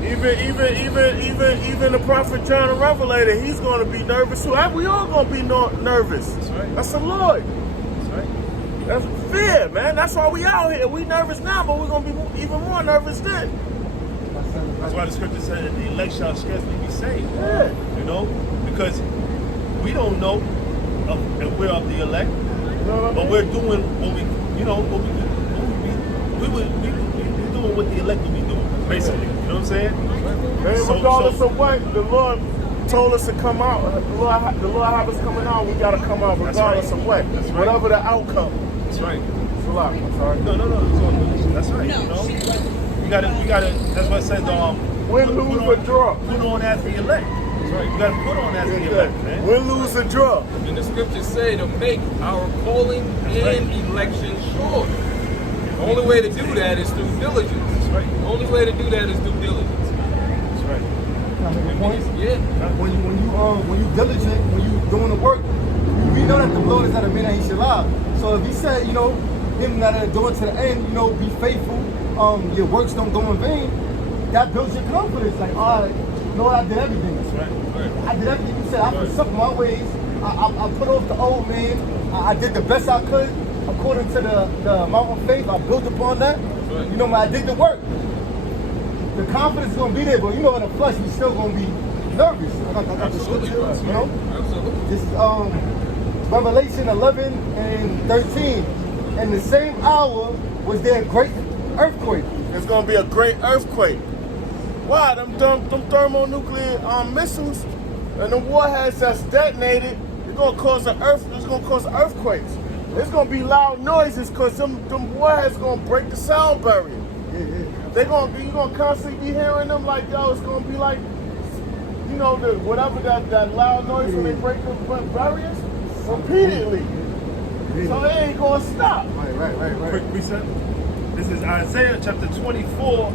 Even the prophet John the Revelator, he's going to be nervous too. We all going to be nervous. That's right. That's the Lord. That's right. That's fear, man. That's why we out here. We nervous now, but we're going to be even more nervous then. That's why the scripture said that the elect shall scarcely be saved. Yeah. Because we don't know if we're of the elect, but we're doing what we doing what the elect will be doing, basically. You know what I'm saying? And regardless of what, the Lord told us to come out. The Lord have us coming out. We got to come out regardless of what. That's right. Whatever the outcome. That's right. It's a lot. I'm sorry. No. That's right. You gotta. That's what it says. Win, lose, or draw. Put on as the elect. That's right. You gotta put on as the elect, man. Win, lose, or draw. And the scriptures say to make our calling and election sure. The only way to do that is through diligence. That's right. The only way to do that is through diligence. That's right. I make a point? Yeah. When you diligent, when you doing the work, we know that the Lord is not a man that he should lie. So if he said, him that are doing to the end, be faithful, your works don't go in vain, that builds your confidence. Like, all right, Lord, I did everything. That's right. I did everything you said. I forsook my ways. I put off the old man. I did the best I could according to the amount of faith. I built upon that. Right. I did the work. The confidence is going to be there, but in the flesh, we still going to be nervous. I got the scripture, Absolutely. This is Revelation 11 and 13. In the same hour was there a great earthquake. There's gonna be a great earthquake. Why? Them thermonuclear missiles and the warheads that's detonated, it's gonna cause earthquakes. There's gonna be loud noises because them warheads gonna break the sound barrier. You're gonna constantly be hearing them like, it's gonna be like, whatever that loud noise when they break the barriers repeatedly. So it ain't gonna stop. Right. Quick reset. This is Isaiah chapter 24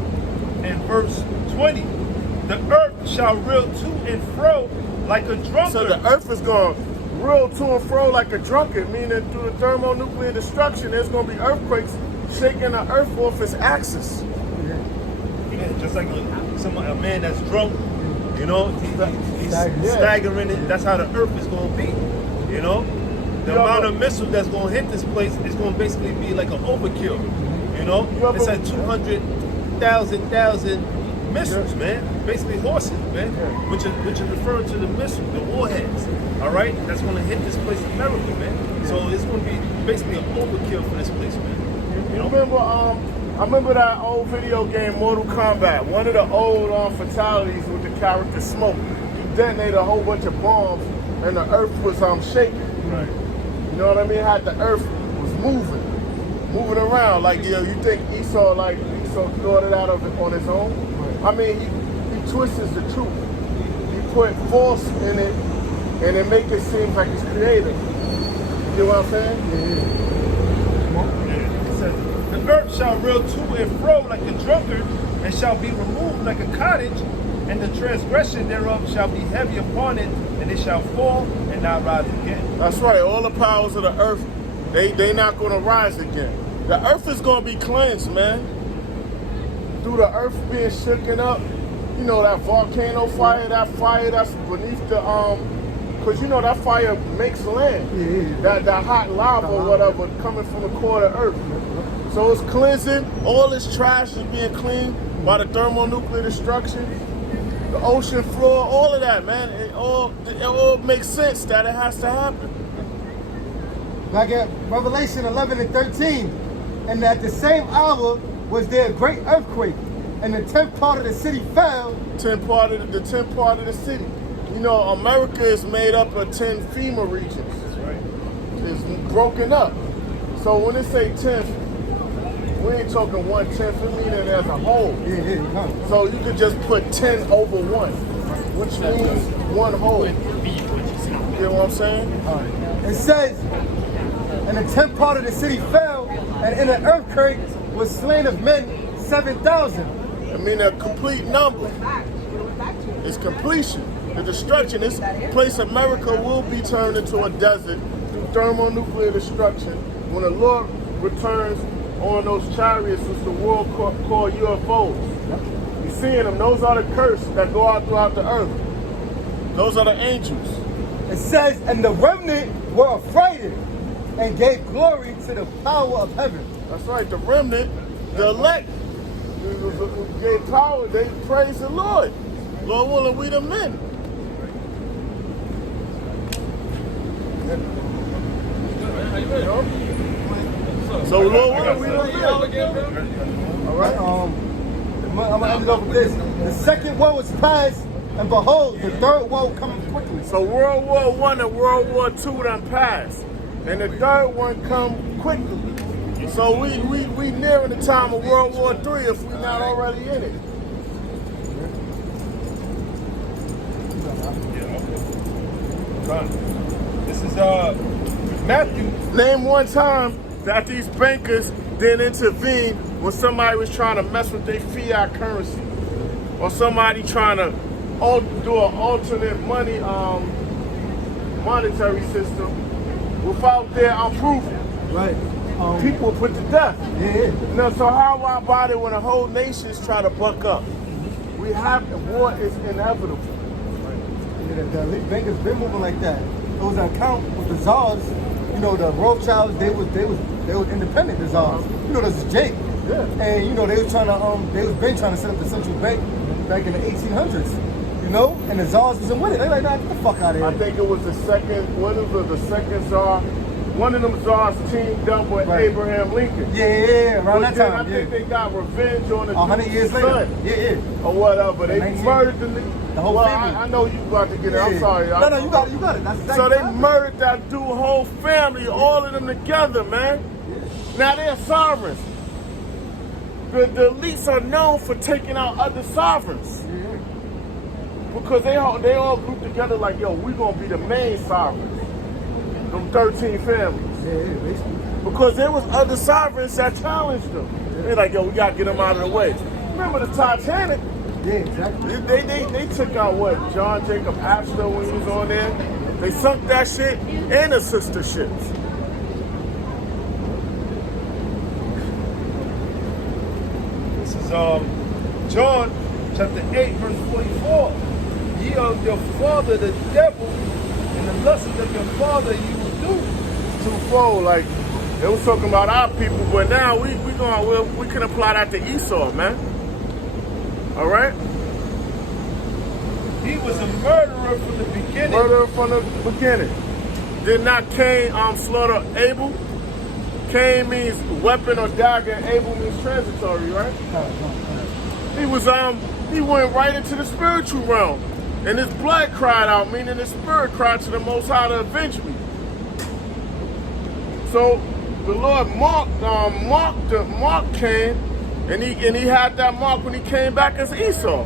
and verse 20. The earth shall reel to and fro like a drunkard. So the earth is gonna reel to and fro like a drunkard, meaning through the thermonuclear destruction, there's gonna be earthquakes shaking the earth off its axis. Yeah, just like a man that's drunk, he's staggering it. That's how the earth is going to be, The amount of missile that's going to hit this place is going to basically be like an overkill, It's like 200,000 missiles, man. Basically horses, man, which are referring to the missiles, the warheads, all right? That's going to hit this place in America, man. So it's going to be basically an overkill for this place, man. You remember, I remember that old video game, Mortal Kombat. One of the old fatalities with the character Smoke. He detonated a whole bunch of bombs, and the earth was shaking. Right. You know what I mean? How the earth was moving around. Like, you think Esau thought it out of it on his own? Right. I mean, he twists the truth. He put force in it, and it make it seem like it's creative. You know what I'm saying? It says, the earth shall reel to and fro like a drunkard, and shall be removed like a cottage, and the transgression thereof shall be heavy upon it, and it shall fall and not rise again. That's right. All the powers of the earth, they not going to rise again. The earth is going to be cleansed, man. Through the earth being shaken up, that volcano fire, that fire that's beneath the because that fire makes land. That hot lava or whatever coming from the core of the earth. So it's cleansing. All this trash is being cleaned by the thermonuclear destruction. The ocean floor, all of that, man. It all makes sense that it has to happen. Like at Revelation 11 and 13. And at the same hour was there a great earthquake, and the 10th part of the city fell. The 10th part of the city. America is made up of 10 FEMA regions. That's right. It's broken up. So when they say 10th, we ain't talking 1/10, we mean it as a whole. So you could just put 10 over 1, which means one whole. You get what I'm saying? It says, and the 10th part of the city fell, and in an earthquake was slain of men 7,000. I mean a complete number. It's completion. The destruction. This place, America, will be turned into a desert through thermonuclear destruction when the Lord returns on those chariots, which the world call UFOs. You seeing them? Those are the curse that go out throughout the earth. Those are the angels. It says, and the remnant were affrighted and gave glory to the power of heaven. That's right, the remnant, the elect, gave power, they praise the Lord. Lord willing, we the men. So Lord willing, we the men. All right, I'm gonna end it off with this. The second woe is past, and behold, the third woe coming quickly. So World War I and World War II done passed, and the third one come quickly. So we nearing the time of World War III if we're not already in it. This is Matthew. Name one time that these bankers didn't intervene when somebody was trying to mess with their fiat currency, or somebody trying to do an alternate money monetary system without their approval. Right. People were put to death. Yeah. Now, so how about it when the whole nations try to buck up? We have war is inevitable. Yeah, the elite bankers been moving like that. It was an account with the czars. You know, the Rothschilds. They was independent. The czars. You know, this is Jake. Yeah. And you know, they was trying to been trying to set up the central bank back in the 1800s. You know, and the czars wasn't with it. They like, nah, get the fuck out of here. I think it was the second. What was the second czar? One of them czars teamed up with Right. Abraham Lincoln. Yeah, around But that then time. I think they got revenge on the 100 dude's years later. son Yeah. or whatever. They 19 murdered the whole well, family. I know you about to get it. I'm Yeah. sorry. No, you got it. That's exactly So they what happened. murdered that dude, whole family, all of them together, man. Now they're sovereigns. The elites are known for taking out other sovereigns because they all group together like, yo, we gonna be the main sovereigns. Them 13 families. Yeah, basically. Because there was other sovereigns that challenged them. They're like, yo, we gotta get them out of the way. Remember the Titanic? Yeah, exactly. They took out what? John Jacob Astor when he was on there. They sunk that shit and the sister ships. This is John chapter 8, verse 44. Ye of your father the devil, and the lusts of your father you will do. Twofold, like they was talking about our people, but now we can apply that to Esau, man. All right, He was a murderer from the beginning. murder from the beginning. Did not Cain slaughter Abel? Cain means weapon or dagger, and Abel means transitory, right? He was he went right into the spiritual realm, and his blood cried out, meaning his spirit cried to the Most High to avenge me. So the Lord marked Cain, and he had that mark when he came back as Esau.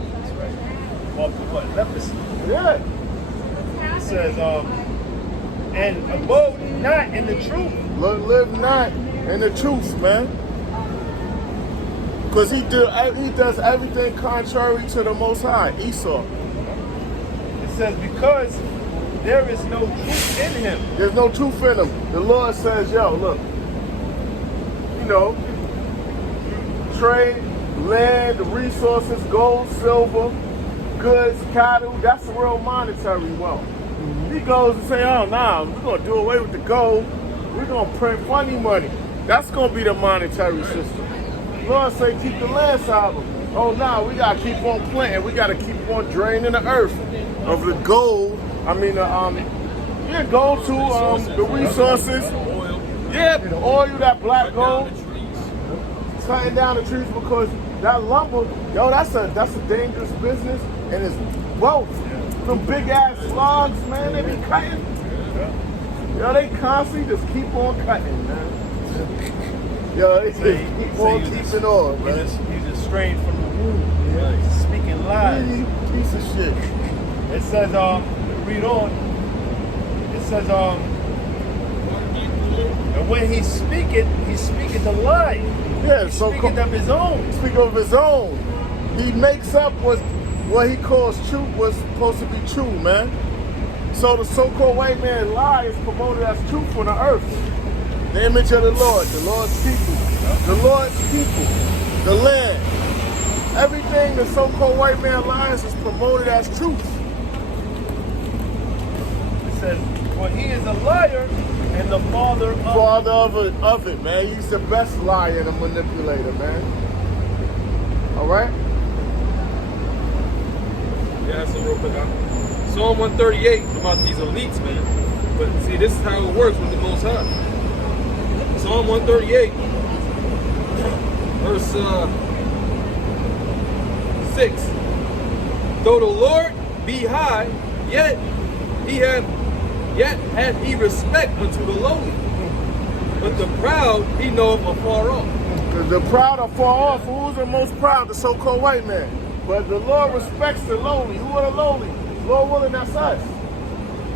Marked with what? Leprosy. Yeah. It says, and abode not in the truth. Live not in the truth, man. Because he does everything contrary to the Most High, Esau. It says, because there is no truth in him. There's no truth in him. The Lord says, yo, look, you know, trade, land, resources, gold, silver, goods, cattle, that's the real monetary wealth. He goes and say, oh, nah, we're going to do away with the gold. We're going to print funny money. That's going to be the monetary system. Lord say, keep the land sovereign. Oh, nah, we got to keep on planting. We got to keep on draining the earth of the gold. I mean, gold too, the resources. Yeah, the oil, that black gold. Cutting down the trees because that lumber, yo, that's a dangerous business, and it's wealth. Some big ass logs, man, they be cutting. Yo, they constantly just keep on cutting, man. Yo, they just keep on keeping on, man. He's estranged from the womb. Speaking lies. Piece of shit. It says, read on. It says, and when he speaketh the lie. Yeah, so Speaking of his own. speak of his own. He makes up what he calls truth was supposed to be true, man. So the so-called white man lie is promoted as truth on the earth. The image of the Lord's people, the land. Everything the so-called white man lies is promoted as truth. It says, for he is a liar and the father of Father of it, man. He's the best liar and a manipulator, man. All right? Yeah, that's a real quick. Psalm 138 about these elites, man. But see, this is how it works with the Most High. Psalm 138, verse 6. Though the Lord be high, yet hath he respect unto the lowly. But the proud he knoweth afar off. The proud are far off. Who's the most proud? The so-called white man. But the Lord respects the lowly. Who are the lowly? Lord willing, that's us.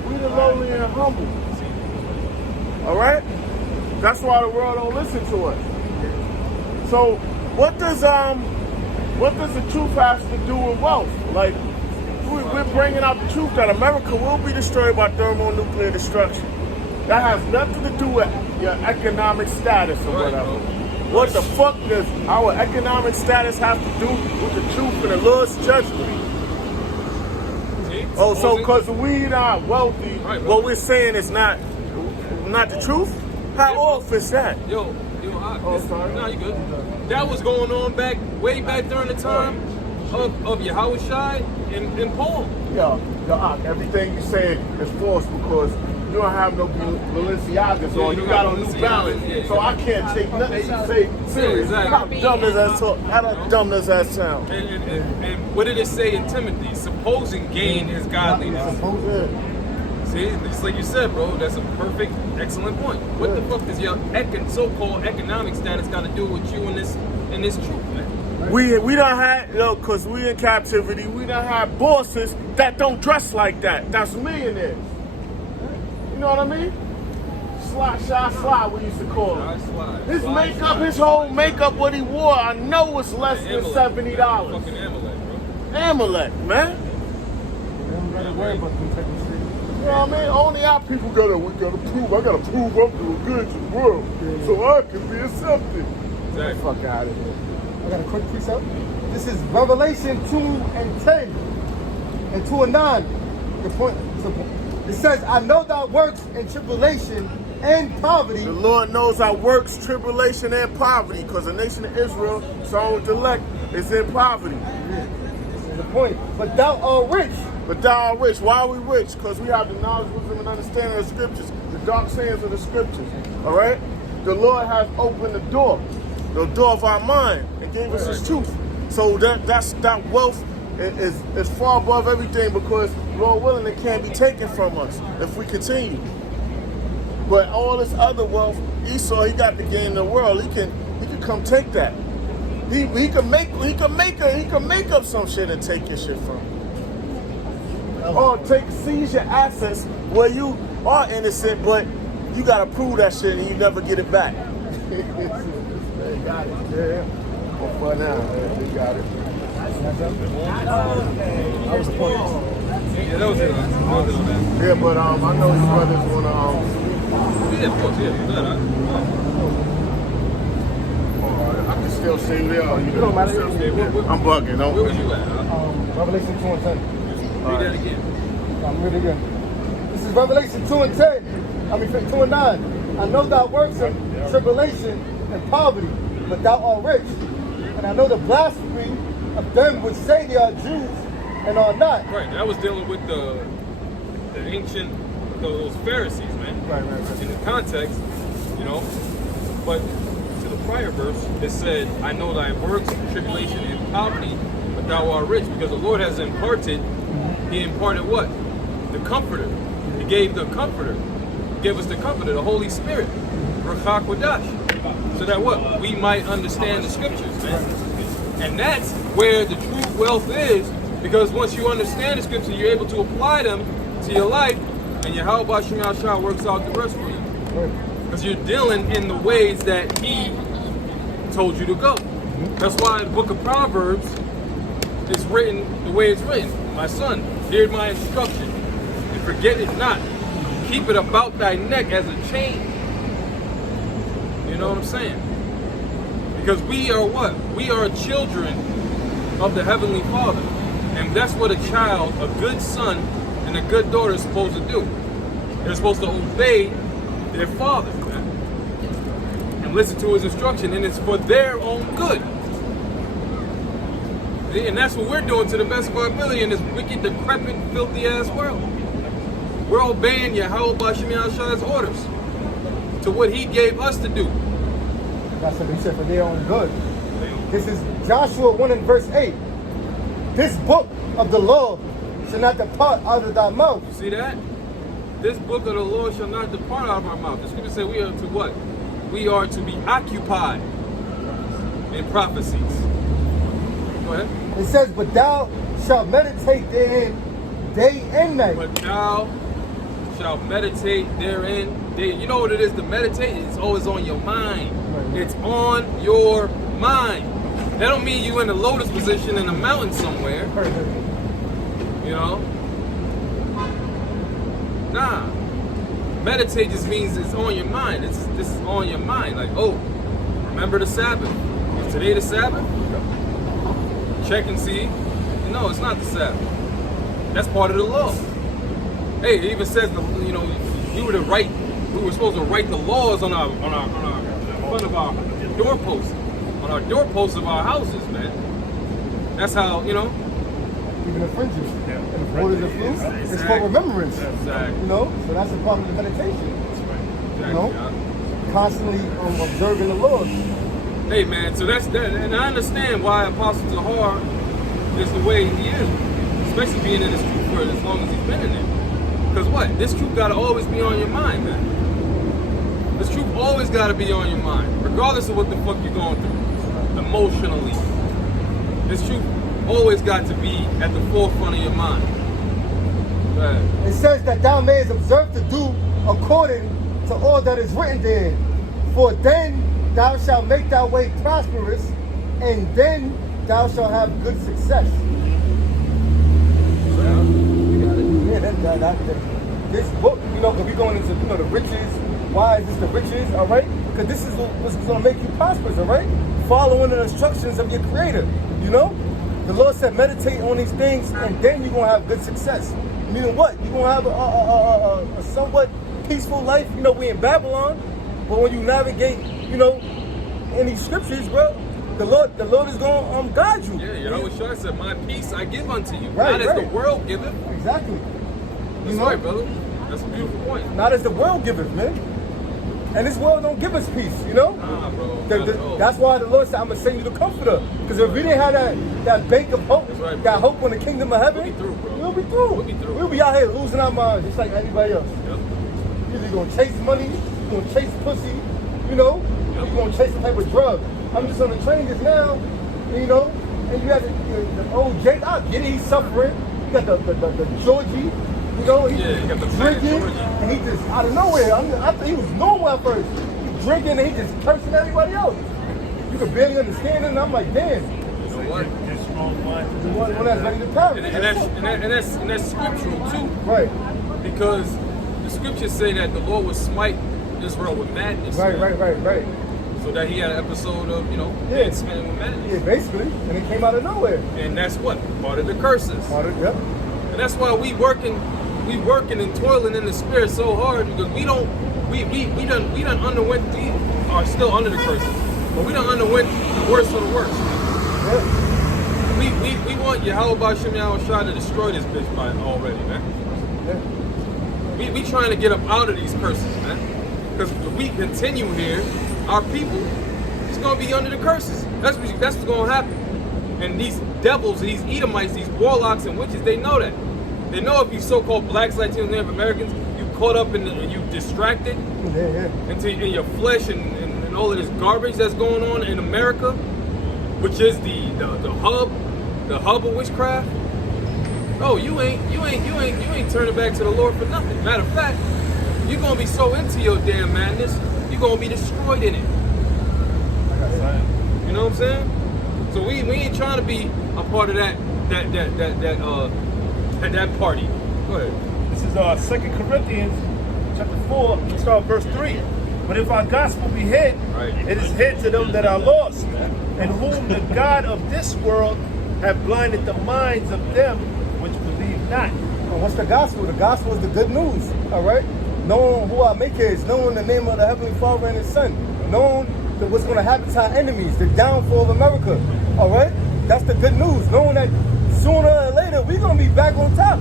We the lowly and humble. All right? That's why the world don't listen to us. So what does the truth have to do with wealth? Like, we're bringing out the truth that America will be destroyed by thermonuclear destruction. That has nothing to do with your economic status or whatever. What the fuck does our economic status have to do with the truth and the Lord's judgment? Oh, so because we not wealthy, what we're saying is not the truth? How off is that? Yo, sorry. No, you good. That was going on way back during the time of Yahushua and Paul. Yo, everything you saying is false because you don't have no Balenciagas on. You got on New Balance, so I can't take nothing you say serious. How dumb does that talk? How dumb does that sound? And what did it say in Timothy? Supposing gain is godliness. See, just like you said, bro, that's a perfect, excellent point. What the fuck does your so-called economic status got to do with you in this truth, man? We done had, because we in captivity, we done had bosses that don't dress like that. That's millionaires. You know what I mean? Slide, we used to call him. His makeup, his whole makeup, what he wore, I know was less than $70. Fucking Amalek, bro. Amalek, man. They don't gotta worry about them type of shit. You know what I mean? Only our people we gotta prove. I gotta prove I'm doing good to the world, so I can be accepted. Exactly. Fuck out of here. I got a quick precept. This is Revelation 2:10 and 2:9. The point. It says, "I know thy works and tribulation and poverty." The Lord knows our works, tribulation, and poverty, because the nation of Israel, so with the elect, is in poverty. This is the point. But thou art rich. But thou art rich. Why are we rich? Because we have the knowledge, wisdom, and understanding of the scriptures, the dark sayings of the scriptures. All right? The Lord has opened the door of our mind, and gave us His truth. So that wealth is far above everything, because Lord willing, it can't be taken from us if we continue. But all this other wealth, Esau, he got to gain the world. He can come take that. He can make up some shit and take your shit from you. Or seize your assets where you are innocent, but you gotta prove that shit and you never get it back. They got it, yeah. Well, for now, they got it. That was the point. Yeah, that was it. Yeah, but I know you brothers wanna Yeah, of course, yeah. Good, I can still say we are. You don't matter. I'm bugging. Don't. Where was you at? Revelation 2:10. Read that again. I'm reading again. This is Revelation 2:10. 2:9. I know thy works and tribulation and poverty, but thou art rich. And I know the blasphemy of them which say they are Jews and are not. Right, that was dealing with the ancient, those Pharisees, man. Right. In the context, but to the prior verse, it said, I know thy works, tribulation, and poverty, but thou art rich, because the Lord has imparted, He imparted what? The Comforter. He gave the Comforter. He gave us the Comforter, the Holy Spirit. Ruach HaKodesh. So that what? We might understand the scriptures, man. And that's where the true wealth is, because once you understand the scripture, you're able to apply them to your life, and Yahweh Shem Yahshua works out the rest for you. Because you're dealing in the ways that He told you to go. That's why the book of Proverbs is written the way it's written. My son, hear my instruction, and forget it not. Keep it about thy neck as a chain. You know what I'm saying? Because we are what? We are children of the Heavenly Father. And that's what a child, a good son, and a good daughter is supposed to do. They're supposed to obey their father, man, and listen to his instruction, and it's for their own good. And that's what we're doing to the best of our ability in this wicked, decrepit, filthy-ass world. We're obeying Yahweh B'Shem Yahshua's orders to what He gave us to do. That's what they said, for their own good. This is Joshua 1 and verse 8. This book of the law shall not depart out of thy mouth. You see that? This book of the Lord shall not depart out of our mouth. The scripture say we are to what? We are to be occupied in prophecies. Go ahead. It says, but thou shalt meditate therein day and night. But thou shalt meditate therein. You know what it is to meditate? It's always on your mind. Right. It's on your mind. That don't mean you in a lotus position in a mountain somewhere. You know? Nah. Meditate just means it's on your mind. This is on your mind. Like, oh, remember the Sabbath. Is today the Sabbath? Check and see. No, it's not the Sabbath. That's part of the law. Hey, it even says, you know, we were supposed to write the laws on our front of our doorposts, on our doorposts of our houses, man. That's how, you know. Even the fringes. Yeah. And the borders of fruit. Exactly. It's for remembrance. Exactly. You know? So that's a part of the meditation. Exactly. You know? Constantly observing the Lord. Hey, man, so that's that. And I understand why Apostle Tahar is the way he is, especially being in this truth for as long as he's been in it. Because what? This truth got to always be on your mind, man. This truth always got to be on your mind, regardless of what the fuck you're going through emotionally. This truth always got to be at the forefront of your mind. Right. It says that thou mayest observe to do according to all that is written there. For then thou shalt make thy way prosperous, and then thou shalt have good success. Yeah, this book, you know, because we're going into, you know, the riches. Why is this the riches? All right? Because this is what's going to make you prosperous, all right? Following the instructions of your Creator, you know? The Lord said, meditate on these things, and then you're going to have good success. Meaning what? You're going to have a somewhat peaceful life. You know, we in Babylon, but when you navigate, you know, in these scriptures, bro, the Lord is going to guide you. Yeah, you know what Sean said, my peace I give unto you, Right, not as the world giveth. Exactly. That's right, brother. That's a beautiful point. Not as the world giveth, man. And this world don't give us peace, you know? Nah, bro. That's why the Lord said, I'm going to send you the comforter. Because if we didn't have that bank of hope, right, that hope in the kingdom of heaven, we'll be through, bro. We'll be through. We'll be out here losing our minds just like anybody else. Yep. You're either going to chase money, you're going to chase pussy, you know? Or you're going to chase some type of drug. I'm just on the train just now, you know? And you got the old Jake, I get it, he's suffering. You got the Georgie. You know, he got the drinking, and he just out of nowhere. I thought he was normal at first. He drinking, and he just cursing everybody else. You could barely understand it, and I'm like, damn. You know what? Just strong mind. The one that's ready to perish. And that's scriptural too. Right. Because the scriptures say that the Lord would smite Israel with madness. Right. So that he had an episode of, you know, being smitten with madness. Yeah, basically. And it came out of nowhere. And that's what? Part of the curses. Yep. And that's why we working and toiling in the spirit so hard, because we done underwent, we are still under the curses, but we done underwent the worst of the worst. Yeah. We want Yahweh Shem Yahushua to destroy this bitch by already, man. Yeah. We trying to get up out of these curses, man. Because if we continue here, our people is gonna be under the curses. That's what's gonna happen. And these devils, these Edomites, these warlocks and witches, they know that. They know if you so-called blacks, Latinos, Native Americans, you caught up in and you distracted in your flesh and all of this garbage that's going on in America, which is the hub of witchcraft. Oh, you ain't turning back to the Lord for nothing. Matter of fact, you're gonna be so into your damn madness, you're gonna be destroyed in it. You know what I'm saying? So we ain't trying to be a part of that party. Go ahead. This is 2 Corinthians chapter 4, we start verse 3. But if our gospel be hid, it is hid to them that are lost, in whom the God of this world have blinded the minds of them which believe not. What's the gospel? The gospel is the good news, all right? Knowing who our maker is, knowing the name of the Heavenly Father and His Son, knowing what's going to happen to our enemies, the downfall of America, all right? That's the good news. Knowing that sooner or later we're going to be back on top.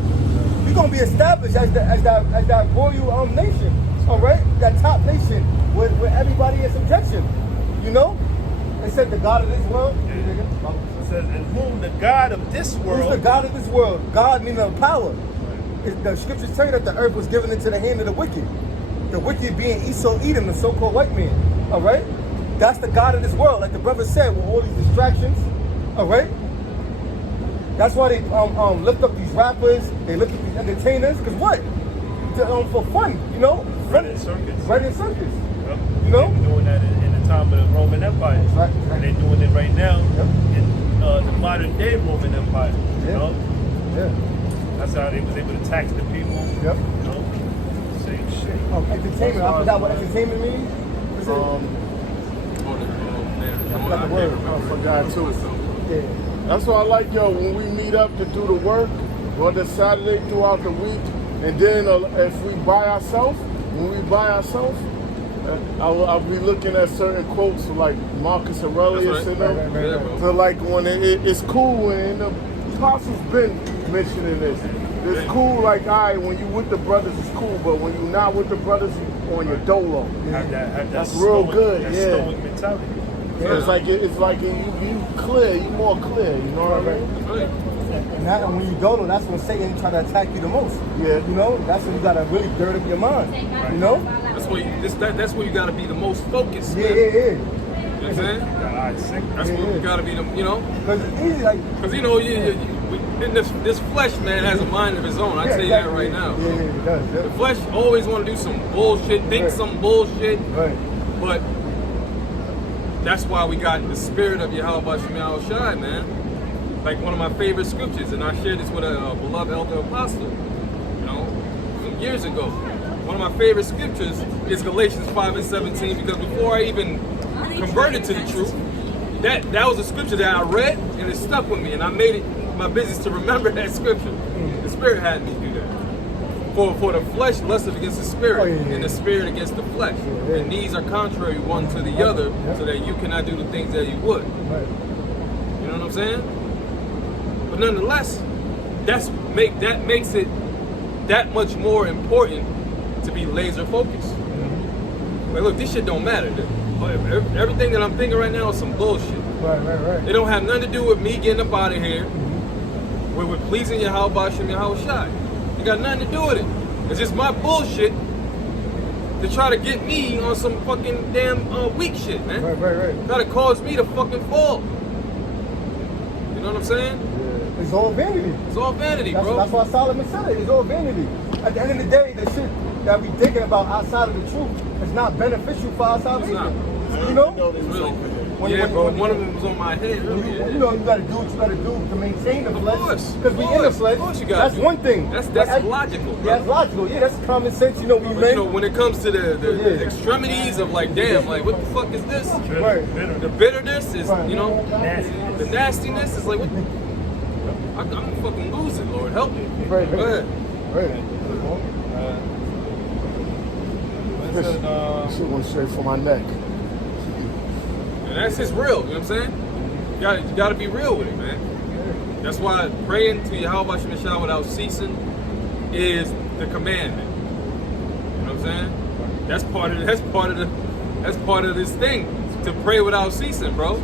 We're going to be established as that royal nation, all right? That top nation where everybody is subjection, you know? They said the God of this world. It says, in whom the God of this world. Who's the God of this world? God meaning the power. The scriptures tell you that the earth was given into the hand of the wicked. The wicked being Esau, Edom, the so-called white man, all right? That's the God of this world, like the brother said, with all these distractions, all right? That's why they lift up these rappers, they lift up these entertainers, because what? For fun, you know? Running circuits. Running circuits. Yep. You know? They were doing that in the time of the Roman Empire. Right. And they're doing it right now Yep. in the modern day Roman Empire. You know? Yeah. That's how they was able to tax the people. Yep. You know, same shit. Entertainment. I forgot what entertainment means. What's it? I forgot the word. I forgot too. Yeah. That's why I like, yo, when we meet up to do the work, whether Saturday throughout the week, and then if we by ourselves, I'll be looking at certain quotes like Marcus Aurelius, That's you right. know? Yeah, bro. So like when it's cool, and the apostles been mentioning this. It's cool, like, all right, when you with the brothers, it's cool, but when you're not with the brothers, you on your dolo. Have that That's real good, that yeah. stoic mentality. It's like you clear, you more clear, you know what I mean? Right. And when you dolo, that's when Satan try to attack you the most. Yeah. You know, that's when you gotta really gird up your mind. You know? That's where you gotta be the most focused. Yeah, man. yeah, yeah. You know what I'm saying? That's Yeah, where yeah. you gotta be the, you know? Because it's easy, like. Because, you know, this flesh, man, has a mind of its own. I tell you that right now. Yeah, yeah, it does. The Yeah. flesh always want to do some bullshit, think Right. some bullshit, Right. but that's why we got the spirit of Yahweh Shemel Shai, man. Like one of my favorite scriptures, and I shared this with a beloved elder apostle, you know, some years ago. One of my favorite scriptures is Galatians 5:17, because before I even converted to the truth, that was a scripture that I read, and it stuck with me, and I made it my business to remember that scripture. The Spirit had me do that. For the flesh lusteth against the spirit, Oh, yeah. and the spirit against the flesh. Yeah. And these are contrary one to the other, so that you cannot do the things that you would. Right. You know what I'm saying? But nonetheless, that makes it that much more important to be laser focused. Like, look, this shit don't matter. Everything that I'm thinking right now is some bullshit. Right. It don't have nothing to do with me getting up out of here. We're pleasing Yahweh Shem Yahweh Shai. It got nothing to do with it. It's just my bullshit to try to get me on some fucking damn weak shit, man. Right. Try to cause me to fucking fall. You know what I'm saying? Yeah. It's all vanity. It's all vanity, That's, bro. that's why Solomon said it. It's all vanity. At the end of the day, the shit that we thinking about outside of the truth is not beneficial for our salvation. not. You know? It's really. When- Yeah, when- bro. when- One of them was on my head earlier. You know, you gotta do what you gotta do to maintain the flesh. course, Because we of in the course, flesh. of course you gotta That's do one it. thing. That's But logical, bro. Yeah, that's logical. Yeah, that's common sense. You know, we But men. you know, when it comes to the Yeah. extremities of like, damn, like what the fuck is this? Right. The bitterness is, Right. you know, Nasty. the nastiness is like, what? I'm fucking losing, Lord, help me. Right. Go ahead. Right. Shit went straight for my neck. And that's just real, you know what I'm saying? You gotta be real with it, man. That's why praying to Yahweh Shem Shai without ceasing is the commandment. You know what I'm saying? That's part of this thing, to pray without ceasing, bro.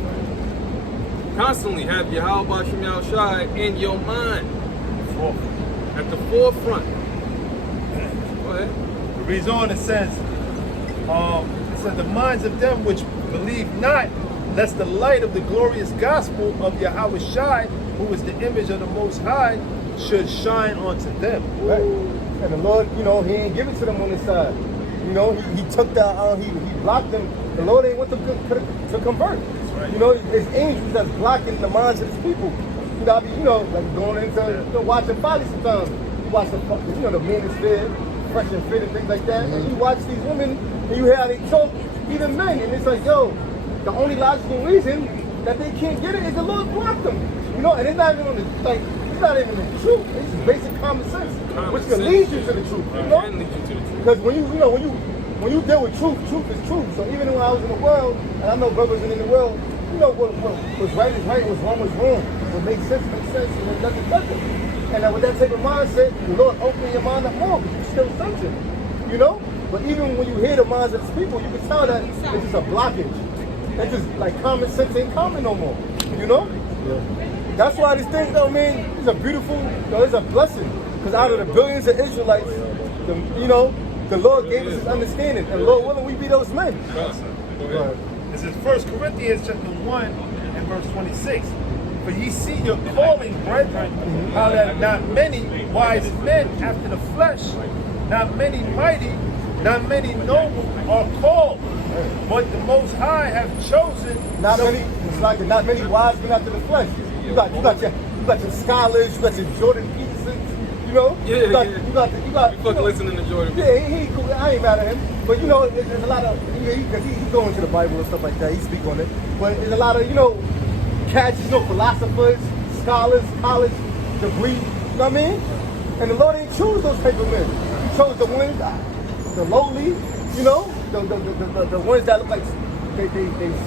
Constantly have Yahweh Shem Shai in your mind, at the forefront. Go ahead. It reads on, it says, the minds of them which believe not, lest the light of the glorious gospel of Yahweh Shai, who is the image of the Most High, should shine onto them. Right. And the Lord, you know, He ain't give it to them on His side. You know, He took the, he blocked them. The Lord ain't want them to convert. Right. You know, it's angels that's blocking the minds of His people. You know, I mean, you know, like going into watching folly sometimes. You watch the, you know, the manosphere, Fresh and Fit and things like that. And you watch these women and you hear how they talk, even men, and it's like, yo, the only logical reason that they can't get it is the Lord blocked them. You know, and it's not even it's not even the truth. It's just basic common sense, which can lead you to the truth. You know, And lead you to the truth. because when you deal with truth is truth. So even when I was in the world, and I know brothers in the world, you know what was right is right, what's wrong was wrong. What makes sense, and what doesn't. And with that type of mindset, the Lord open your mind up more because you're still searching. You know? But even when you hear the minds of these people, you can tell that it's just a blockage. It's just like common sense ain't common no more. You know? Yeah. That's why this thing, though, man, is a beautiful, it's a blessing. Because out of the billions of Israelites, the Lord gave us His understanding. And Lord willing, we be those men. Right. This is 1 Corinthians chapter 1 and verse 26. For ye see your calling, brethren, how that not many wise men after the flesh, not many mighty, not many noble are called, but the Most High have chosen. Not many wise men after the flesh. You got your scholars, you got your Jordan Petersons, you know, Yeah, you got, yeah. you got, You you fucking know, listening to Jordan. yeah, he cool. I ain't mad at him. But you know, there's a lot of, because he go into the Bible and stuff like that. He speak on it. But there's a lot of, you know, cats, you know, philosophers, scholars, college degree. You know what I mean? And the Lord ain't choose those type of men. He chose the ones, the lowly, you know, the ones that look like they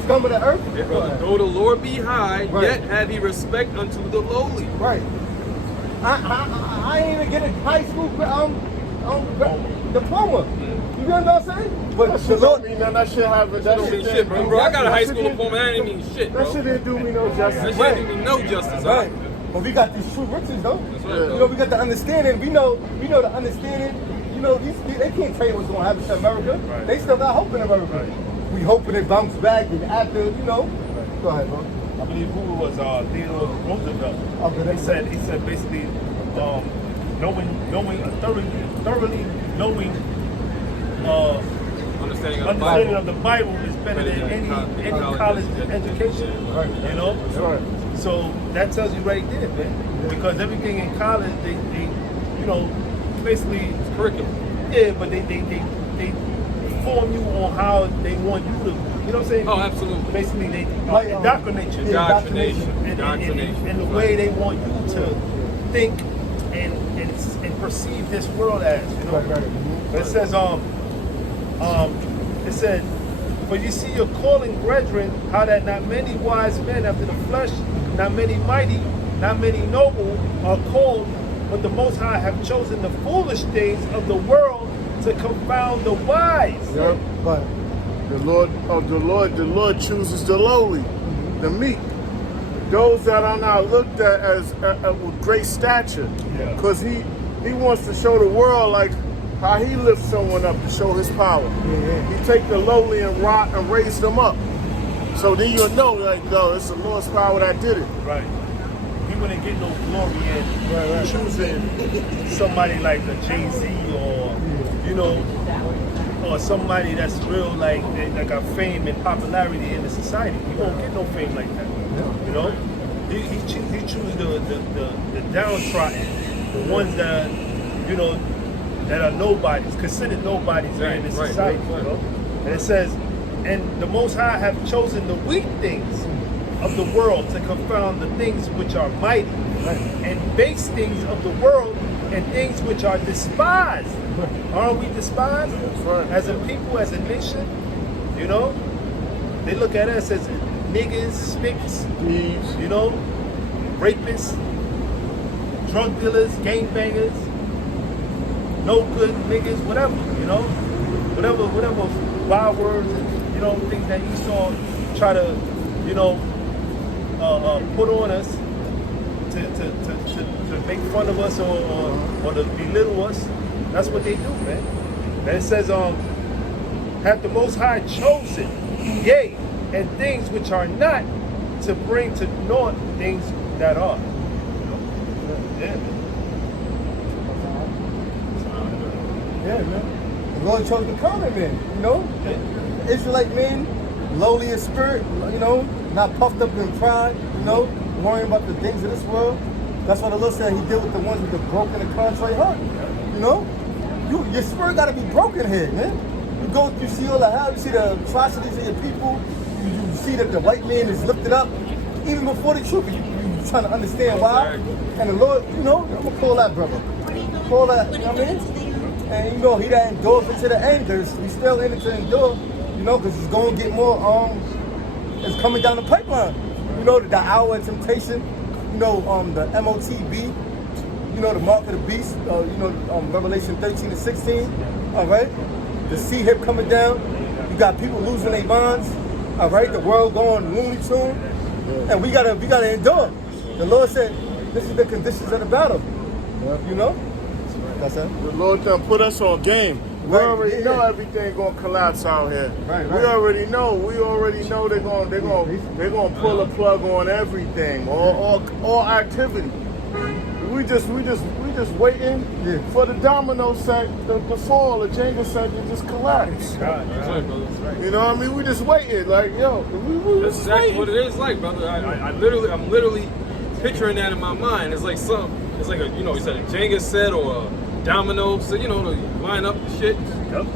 scum of the earth. Yeah, though the Lord be high, Right. yet have he respect unto the lowly. Right. I ain't even get a high school diploma. You know what I'm saying? But That the shit Lord, don't mean nothing. That shit have That don't mean shit, bro. I got a high school diploma. That ain't mean shit, That bro. shit didn't do me no That justice. shit Right. didn't do me no justice, right. huh? But we got these true riches, though. That's right, Yeah. bro. You know, we got the understanding. We know the understanding. You know, they can't tell you what's going to happen to America. Right. They still got hope in America. Right. We hoping it bounce back and after, you know. Go ahead, bro. I believe who it was Theodore Roosevelt. Okay, that's He said basically thoroughly knowing Understanding of the understanding Bible. of the Bible is better than any college education. Right. You know? That's right. So that tells you right there, man. Because everything in college, they you know, basically, Curriculum. yeah, but they form you on how they want you to, you know what I'm saying? Oh, absolutely. Basically, they Like, indoctrinate you. Indoctrination. And Indoctrination. the way they want you to think and perceive this world as, you know. Right. But it says, it said, for you see your calling, brethren, how that not many wise men after the flesh, not many mighty, not many noble are called, but the Most High have chosen the foolish things of the world to confound the wise. Yep. But The Lord chooses the lowly, the meek, those that are not looked at as with great stature, Yeah. because he wants to show the world like how he lifts someone up to show his power. Yeah. He take the lowly and raise them up. So then you'll know, like, no, it's the Lord's power that did it. Right. He wouldn't get no glory in choosing somebody like a Jay-Z or, you know, or somebody that's real like got fame and popularity in the society. He won't get no fame like that. You know? He chooses the downtrodden, the ones that, you know, that are nobodies, considered nobodies in the society. Right. You know? And it says, and the Most High have chosen the weak things of the world to confound the things which are mighty, and base things of the world and things which are despised. Aren't we despised? That's right. As a people, as a nation, you know? They look at us as niggas, spicks, Thieves. you know, rapists, drug dealers, gangbangers, no good niggas, whatever, you know, whatever wild words and, you know, things that Esau try to, you know, put on us to make fun of us or to belittle us. That's what they do, man. And it says, hath the Most High chosen, yea, and things which are not, to bring to naught things that are. Yeah, man. yeah, man. The Lord chose the common men, you know? Israelite men, lowly in spirit, you know, not puffed up in pride, you know, worrying about the things of this world. That's why the Lord said he deal with the ones with the broken and contrite heart. You know? Your spirit gotta be broken here, man. You see all the hell, you see the atrocities of your people, you see that the white man is lifted up, even before the truth. You trying to understand why. And the Lord, you know, I'm gonna call that brother. Call that, you know what I mean? And you know, he that endures into the end, there's we still in it to endure, you know, because it's gonna get more it's coming down the pipeline. You know, the hour of temptation, you know, the MOTB, you know, the mark of the beast, you know, Revelation 13 and 16, all right? The sea hip coming down, you got people losing their bonds, all right? The world going Looney Tune, and we gotta endure. The Lord said, this is the conditions of the battle, you know? That's it. The Lord done put us on game. We Right, already yeah. know everything gonna collapse out here. Right. We already know they're gonna pull a plug on everything, all activity. We just waiting for the domino set, the fall, the Jenga set to just collapse. God, That's right, brother. That's right. You know what I mean? We just waiting, like, yo, we That's just exactly waiting. what it is like, brother. I'm literally picturing that in my mind. It's like it's like a, you know, it's like a Jenga set or a domino, so you know, you line up the shit. Yep.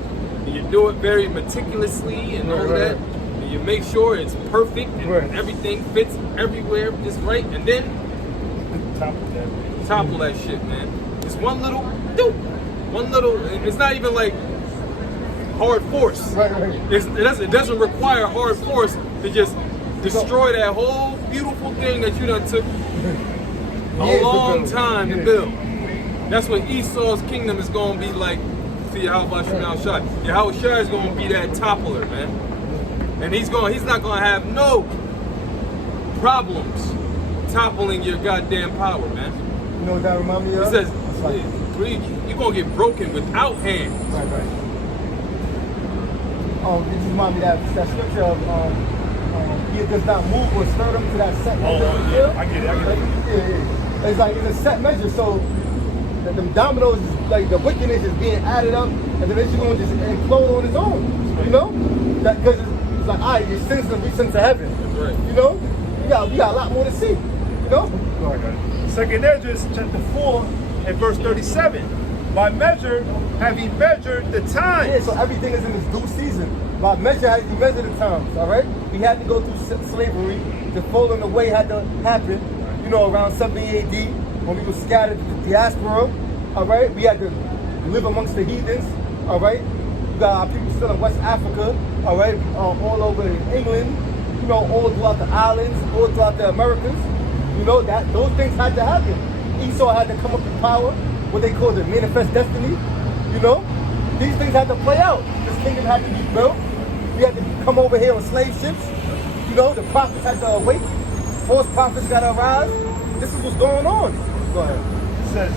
And you do it very meticulously and all that. And you make sure it's perfect and everything fits everywhere just right. And then topple that shit, man. It's one little, it's not even like hard force. Right. It doesn't require hard force to just destroy that whole beautiful thing that you done took a long time to build. That's what Esau's kingdom is going to be like to Yahweh Shemel Shai. Yahweh Shai is going to be that toppler, man. And he's not going to have no problems toppling your goddamn power, man. You know what that reminds me of? It says, you're going to get broken without hands. Right. It just reminds me of that scripture of he does not move or stir them to that set measure. I get it. Yeah. It's like it's a set measure, so the dominoes, like the wickedness is being added up, and then it's going to just implode on its own. You know? Because it's like, all right, your sins will reach into heaven. Right. You know? We got a lot more to see. You know? Second Esdras chapter 4 and verse 37. By measure have he measured the times. Yeah, so everything is in its due season. By measure has he measured the times, all right? We had to go through slavery. The falling away had to happen, you know, around 70 AD when we were scattered to the diaspora, all right? We had to live amongst the heathens, all right? We got our people still in West Africa, all right? All over England, you know, all throughout the islands, all throughout the Americas. You know, that those things had to happen. Esau had to come up with power, what they call the manifest destiny. You know, these things had to play out. This kingdom had to be built. We had to come over here on slave ships. You know, the prophets had to awake. False prophets got to arise. This is what's going on. Go ahead. It says,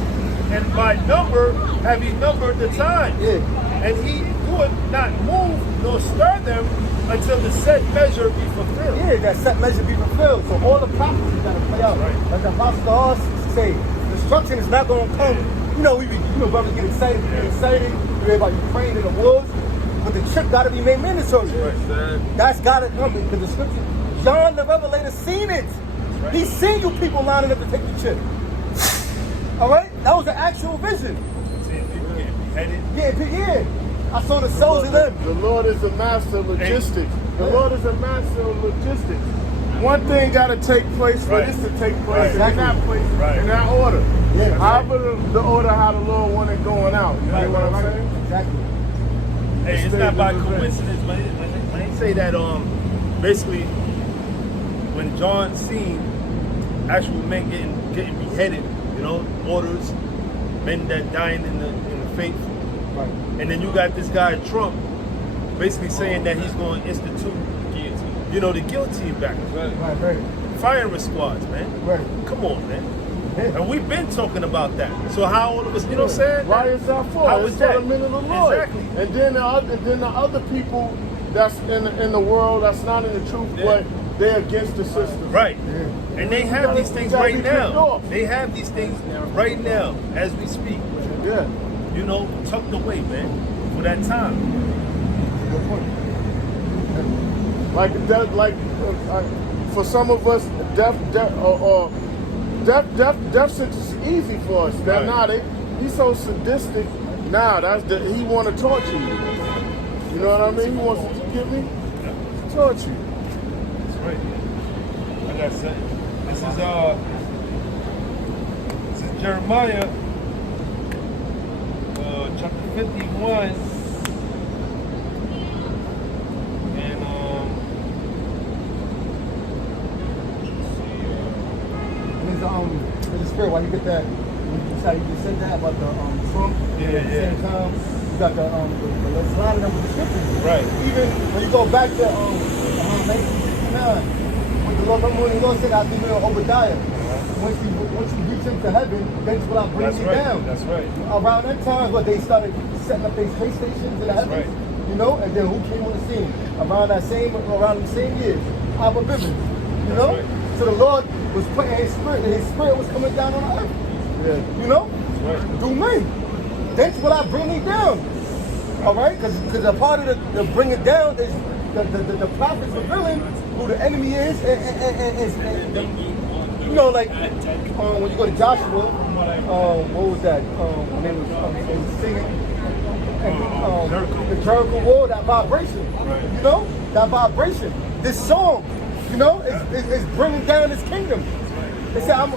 and by number have he numbered the time. Yeah. And he would not move nor stir them until the set measure be fulfilled. Yeah, that set measure be fulfilled. So all the prophecies got to play out. Right. Like the Apostle say, destruction is not going to come. You know, brothers get excited. You hear about Ukraine and the wars, but the trip got to be made mandatory. That's got to come because the scripture. John the Revelator seen it. Right. He seen you people lining up to take the trip. All right, that was the actual vision. Seeing people getting beheaded. Yeah. I saw the souls of them. The Lord is a master of logistics. The Lord is a master of logistics. One thing got to take place for this to take place in that place, in that order. Yeah, however the order how the Lord want it going out. You know what I'm saying? Exactly. Hey, it's not by coincidence, but when they say that basically when John seen actual men getting beheaded, you know, orders, men that dying in the faith. Right. And then you got this guy Trump basically saying that he's going to institute, you know, the guillotine back. Right. Firing squads, man. Right. Come on, man. And we've been talking about that. So how all of us, you know what I'm saying? Why is that for? How It's is for that? the men of the Lord. Exactly. And then the other people that's in the world that's not in the truth, but they're against the system. Right. Yeah. And they have these things right now. They have these things right now as we speak. Yeah. You know, tucked away, man, for that time. Good point. For some of us, death sentence is easy for us. He's so sadistic. He want to torture you. You know what I mean? He wants to torture you. That's right. Like I said, this is Jeremiah, chapter 51. There's a spirit. Why you get that? You said that about the Trump. At the same time, you got the line number description. Right. Even when you go back to 1969, when the Lord said, "I think we're Obadiah." Once you reach into heaven, that's what I bring you down. That's right. Around that time, they started setting up their space stations in the heavens. Right. You know, and then who came on the scene around the same years? Abba Bivens. You know. Right. So the Lord was putting His Spirit, and His Spirit was coming down on the earth. Yeah. You know? Right. Do me. That's what I bring you down. All right? Because a part of the bring it down is the prophets revealing who the enemy is. And you know, like when you go to Joshua, what was that? When they was singing. And, Jericho. the Jericho War, that vibration. Right. You know? That vibration. This song, you know, is bringing down his kingdom. They say, I'm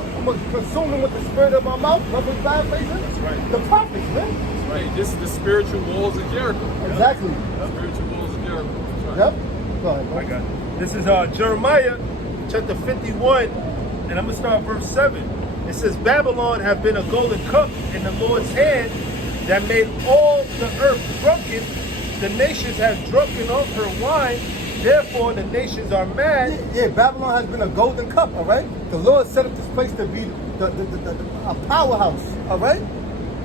consuming with the spirit of my mouth. Remember the bad faces? right. The prophets, man. Right. This is the spiritual walls of Jericho. Exactly. Spiritual walls of Jericho. That's right. Yep. Go ahead, I bro. got it. This is Jeremiah chapter 51, and I'm going to start verse 7. It says, Babylon have been a golden cup in the Lord's hand that made all the earth drunken. The nations have drunken of her wine. Therefore, the nations are mad. Yeah, Babylon has been a golden cup, all right? The Lord set up this place to be a powerhouse, all right?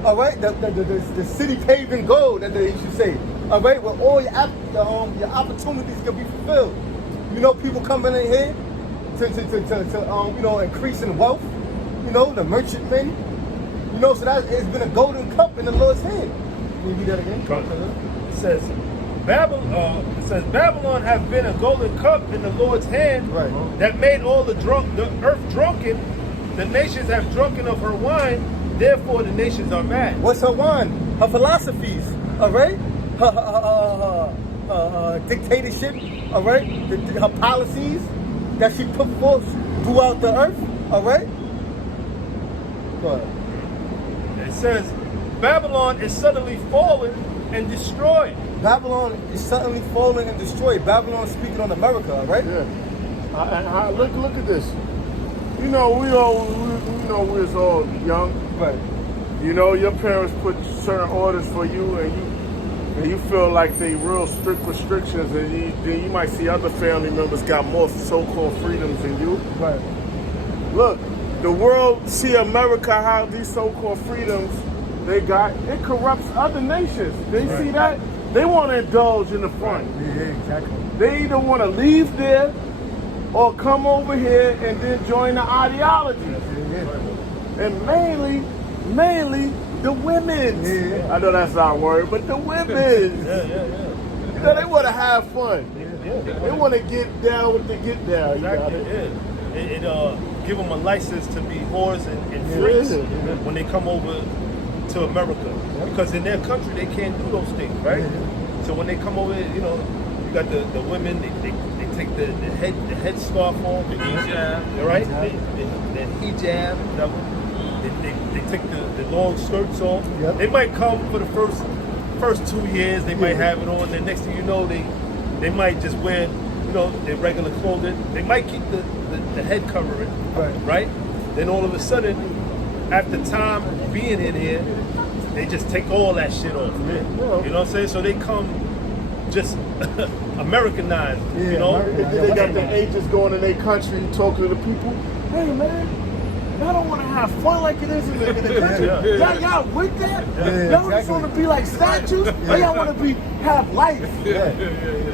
All right? The city paved in gold, that they should say, all right? Where all your opportunities can be fulfilled. You know, people coming in here to you know, increase in wealth, you know, the merchantmen. You know, so that it's been a golden cup in the Lord's hand. Can you read that again? It says, Babylon have been a golden cup in the Lord's hand Right. that made all the earth drunken. The nations have drunken of her wine. Therefore, the nations are mad. What's her wine? Her philosophies, all right? Her dictatorship, all right? Her policies that she put forth throughout the earth, all right? Go ahead. It says, Babylon is suddenly fallen and destroyed. Babylon is suddenly fallen and destroyed. Babylon speaking on America, all right? Yeah. Look at this. You know, we was all young. Right. You know, your parents put certain orders for you, and you feel like they real strict restrictions, and then you might see other family members got more so-called freedoms than you. Right. Look, the world see America how these so-called freedoms they got. It corrupts other nations. They see that. They want to indulge in the fun. Yeah, exactly. They either want to leave there or come over here and then join the ideology. And mainly the women. Yeah. I know that's not a word, but the women. You know, they want to have fun. They want to get down with the get down. Exactly. You got it? It give them a license to be whores and freaks when they come over to America, because in their country they can't do those things, right? So when they come over, you know, you got the women. They take the head scarf off, the hijab, right? The hijab. They take the long skirts off. Yep. They might come for the first 2 years. They might have it on. Then next thing you know, they might just wear, you know, their regular clothing. They might keep the head covering, right? Then all of a sudden, after time being in here, they just take all that shit off. You know what I'm saying? So they come just Americanized, you know? And then they got the agents going in their country talking to the people. Hey, man, y'all don't want to have fun like it is in the country. Y'all with that? Y'all just want to be like statues? Or y'all want to have life? You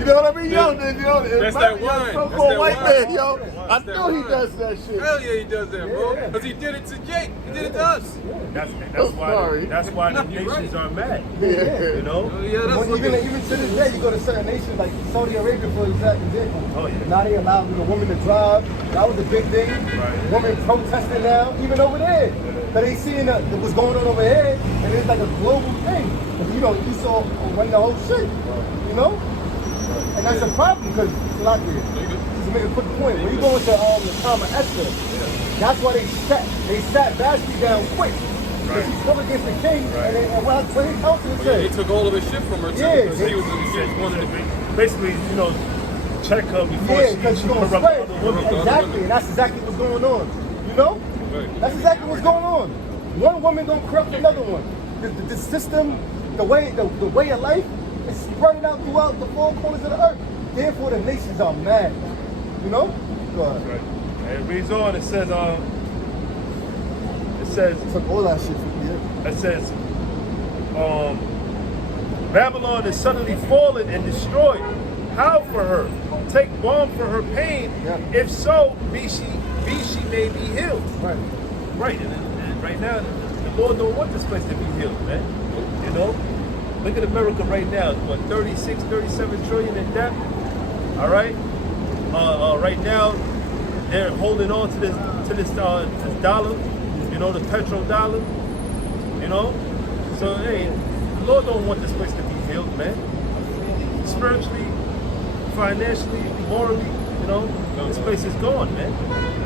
know what I mean? Yo, That's that wine. So-called That's white that man, wine. yo. I That's that know he wine. does that shit. Hell yeah, he does that, bro. Because he did it to Jake. He did it to us. That's sorry. why the You're nations right. are mad. Yeah. You know? Yeah, that's what Even to this day, you go to certain nations like Saudi Arabia, for example. Oh, yeah. Now they allow the women to drive. That was a big thing. Right. Women protesting now, even over there. But they seeing what's going on over here, and it's like a global thing. You know, you saw run the whole shit. You know? And that's a problem, because it's a lot here. Just to make a quick point, when you go into the time of Esther, that's why they sat Vashti down quick. Because she spoke against the king, and what his counselor They said. took all of his shit from her, too. Yeah, Because he was one of the Basically, you know, check her before Yeah, because she she's going to corrupt spread. other women. Exactly, and that's exactly what's going on. You know? That's exactly what's going on. One woman gonna corrupt another one. The system, the way of life is spreading out throughout the four corners of the earth. Therefore, the nations are mad. You know? Go ahead. Right. And it reads on. It says, Took all that shit from me. It says, Babylon is suddenly fallen and destroyed. Howl for her. Take balm for her pain. Yeah. If so, be she may be healed. Right. Right. And right now, the Lord don't want this place to be healed, man. You know? Look at America right now. What, 36, 37 trillion in debt? All right? Right now, they're holding on to this dollar. You know, the petrodollar, you know. So hey, the Lord don't want this place to be healed, man. Spiritually, financially, morally, you know, this place is gone, man.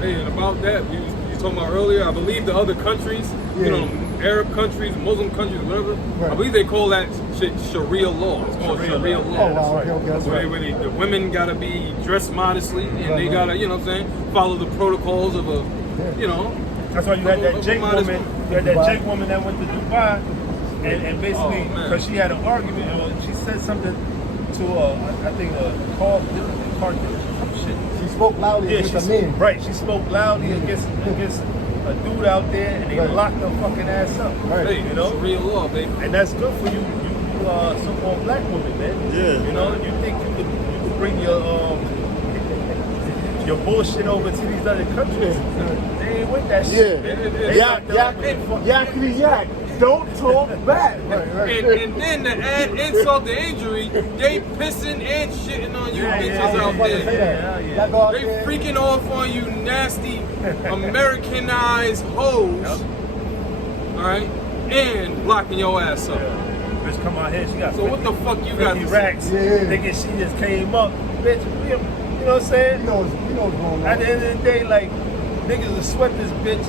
Hey, and about that, you talking about earlier, I believe the other countries, you know, Arab countries, Muslim countries, whatever, Right. I believe they call that shit Sharia law. It's called Sharia law. Oh, wow, okay, that's right. Where the women gotta be dressed modestly, and they gotta, you know what I'm saying, follow the protocols of a, you know. That's why you had that Of a Jake modest woman. woman. You had that Jake woman that went to Dubai, and basically Oh, man. because she had an argument, she said something to I think Carl some shit. She spoke loudly Yeah, against a man. right. She spoke loudly against a dude out there, and they Right. locked her fucking ass up. Right. Hey, You know? Sharia law, baby. And that's good for you so-called black women, man. Yeah. You know, you think you could bring your bullshit over to these other countries? They ain't with that shit. Yeah. man. They Yak, locked her yak, up in fucking- yakety yak. Don't talk back. And then to add insult to injury, they pissing and shitting on you Yeah, bitches yeah, out yeah, Say there. that. yeah. Y'all go out They there. freaking off on you nasty Americanized hoes. Alright? And locking your ass up. Bitch come out here, she got So what the fuck you got 50 to racks. Yeah. Thinking she just came up. Bitch, you know what I'm saying? You know what's going on. At the end of the day, like, niggas will sweat this bitch.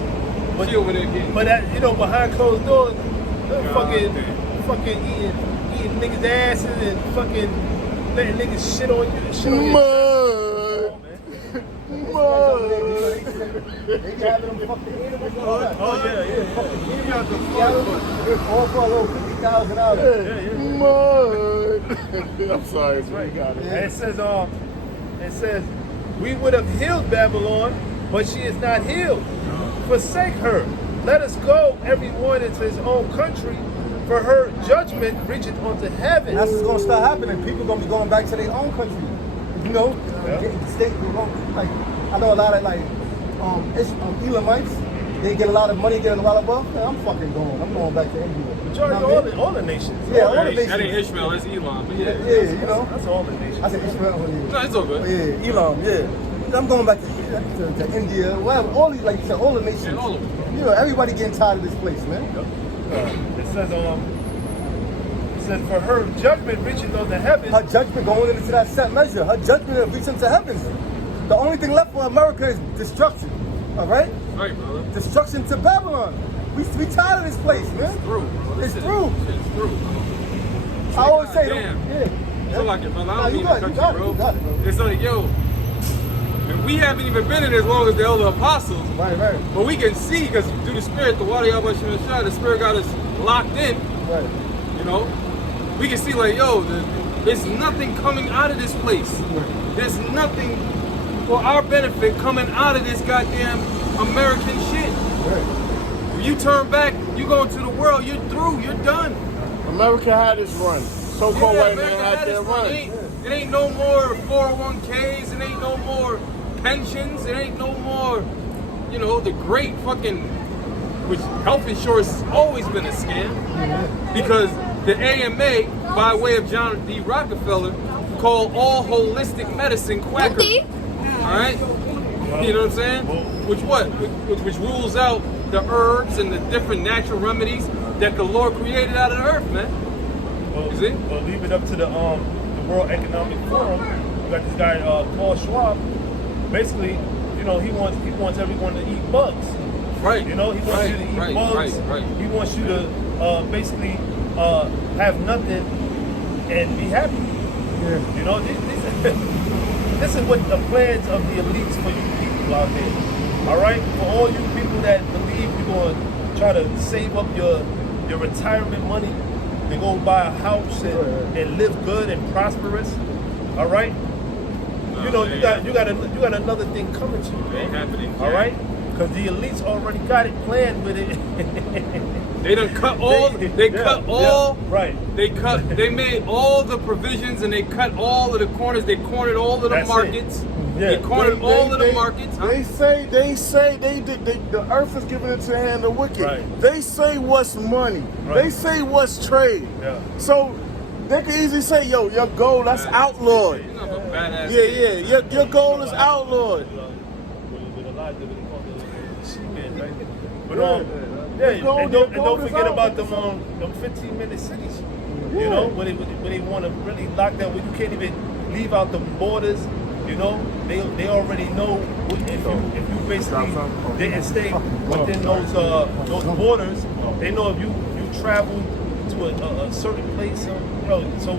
But, She over there getting you know, behind closed doors, they're God fucking damn. eating niggas' asses and fucking letting niggas shit on you. Shit on your Mud. man. Mud. They be having them fucking animals and all that. Oh, yeah. Fucking animals, all for a little $50,000. Mud. I'm sorry. That's right. You got it. And it says, we would have healed Babylon, but she is not healed. Forsake her. Let us go, everyone into his own country, for her judgment reacheth unto heaven. That's what's gonna start happening. People gonna be going back to their own country. You know, getting the state. Like I know a lot of Elamites. They get a lot of money, get a lot of wealth. Man, I'm fucking going. I'm going back to India. Majority You know what I mean? all the nations. Yeah, all the That nations. ain't Ishmael, that's Elon. But Yeah, yeah. you know. That's all the nations. I said Ishmael. No, it's all good. Yeah, Elam. Yeah. I'm going back to India. Whatever. All these, like you said, all the nations. Yeah, all of them. You know, everybody getting tired of this place, man. It says, for her judgment reacheth unto heaven. Her judgment going into that set measure. Her judgment will reach into heavens. The only thing left for America is destruction. All right? Right, brother. Destruction to Babylon. We tired of this place, man. Through, bro. It's Shit, through. It's through. I always say, Damn. yeah. Feel like it, brother. I Nah, don't you mean got the it, country, you got it, bro. It's like, yo, and we haven't even been in as long as the elder apostles. Right, right, But we can see, because through the Spirit, the water Yahweh, the Spirit got us locked in, right. you know? We can see, like, yo, there's nothing coming out of this place. There's nothing for our benefit coming out of this goddamn American shit. Right. When you turn back, you go into the world, you're through, you're done. America had its run. So-called white man had their run. It ain't no more 401ks, it ain't no more pensions, it ain't no more, you know, the great fucking, which health insurance has always been a scam, because the AMA, by way of John D. Rockefeller, called all holistic medicine quackery. All right? You know what I'm saying? Which rules out the herbs and the different natural remedies that the Lord created out of the earth, man. Is it? Well, leave it up to the World Economic Forum. We got this guy Klaus Schwab. Basically, you know, he wants everyone to eat bugs. Right. You know, he wants you to eat bugs. Right. He wants you to basically have nothing and be happy. Yeah. You know, this is what the plans of the elites for you people out there. All right, for all you people that believe you're going to try to save up your retirement money to go buy a house and live good and prosperous. All right, you know you got another thing coming to you, man. Happening. All right, because the elites already got it planned with it. They done cut all. They cut all. Right. They made all the provisions and they cut all of the corners. They cornered all of the That's it. markets. Yeah. They cornered all of the markets. Huh? They say the earth is given into the hand of the wicked. Right. They say what's money. Right. They say what's trade. Yeah. So they can easily say, yo, your goal, that's outlawed. You know, a badass. Yeah. Your goal is outlawed. With a lot of she-man, right? But They go and don't to forget zone. about them 15-minute cities. You know, when they want to really lock down, when you can't even leave out the borders. You know, they already know if you basically didn't stay within those borders. They know if you travel to a certain place. So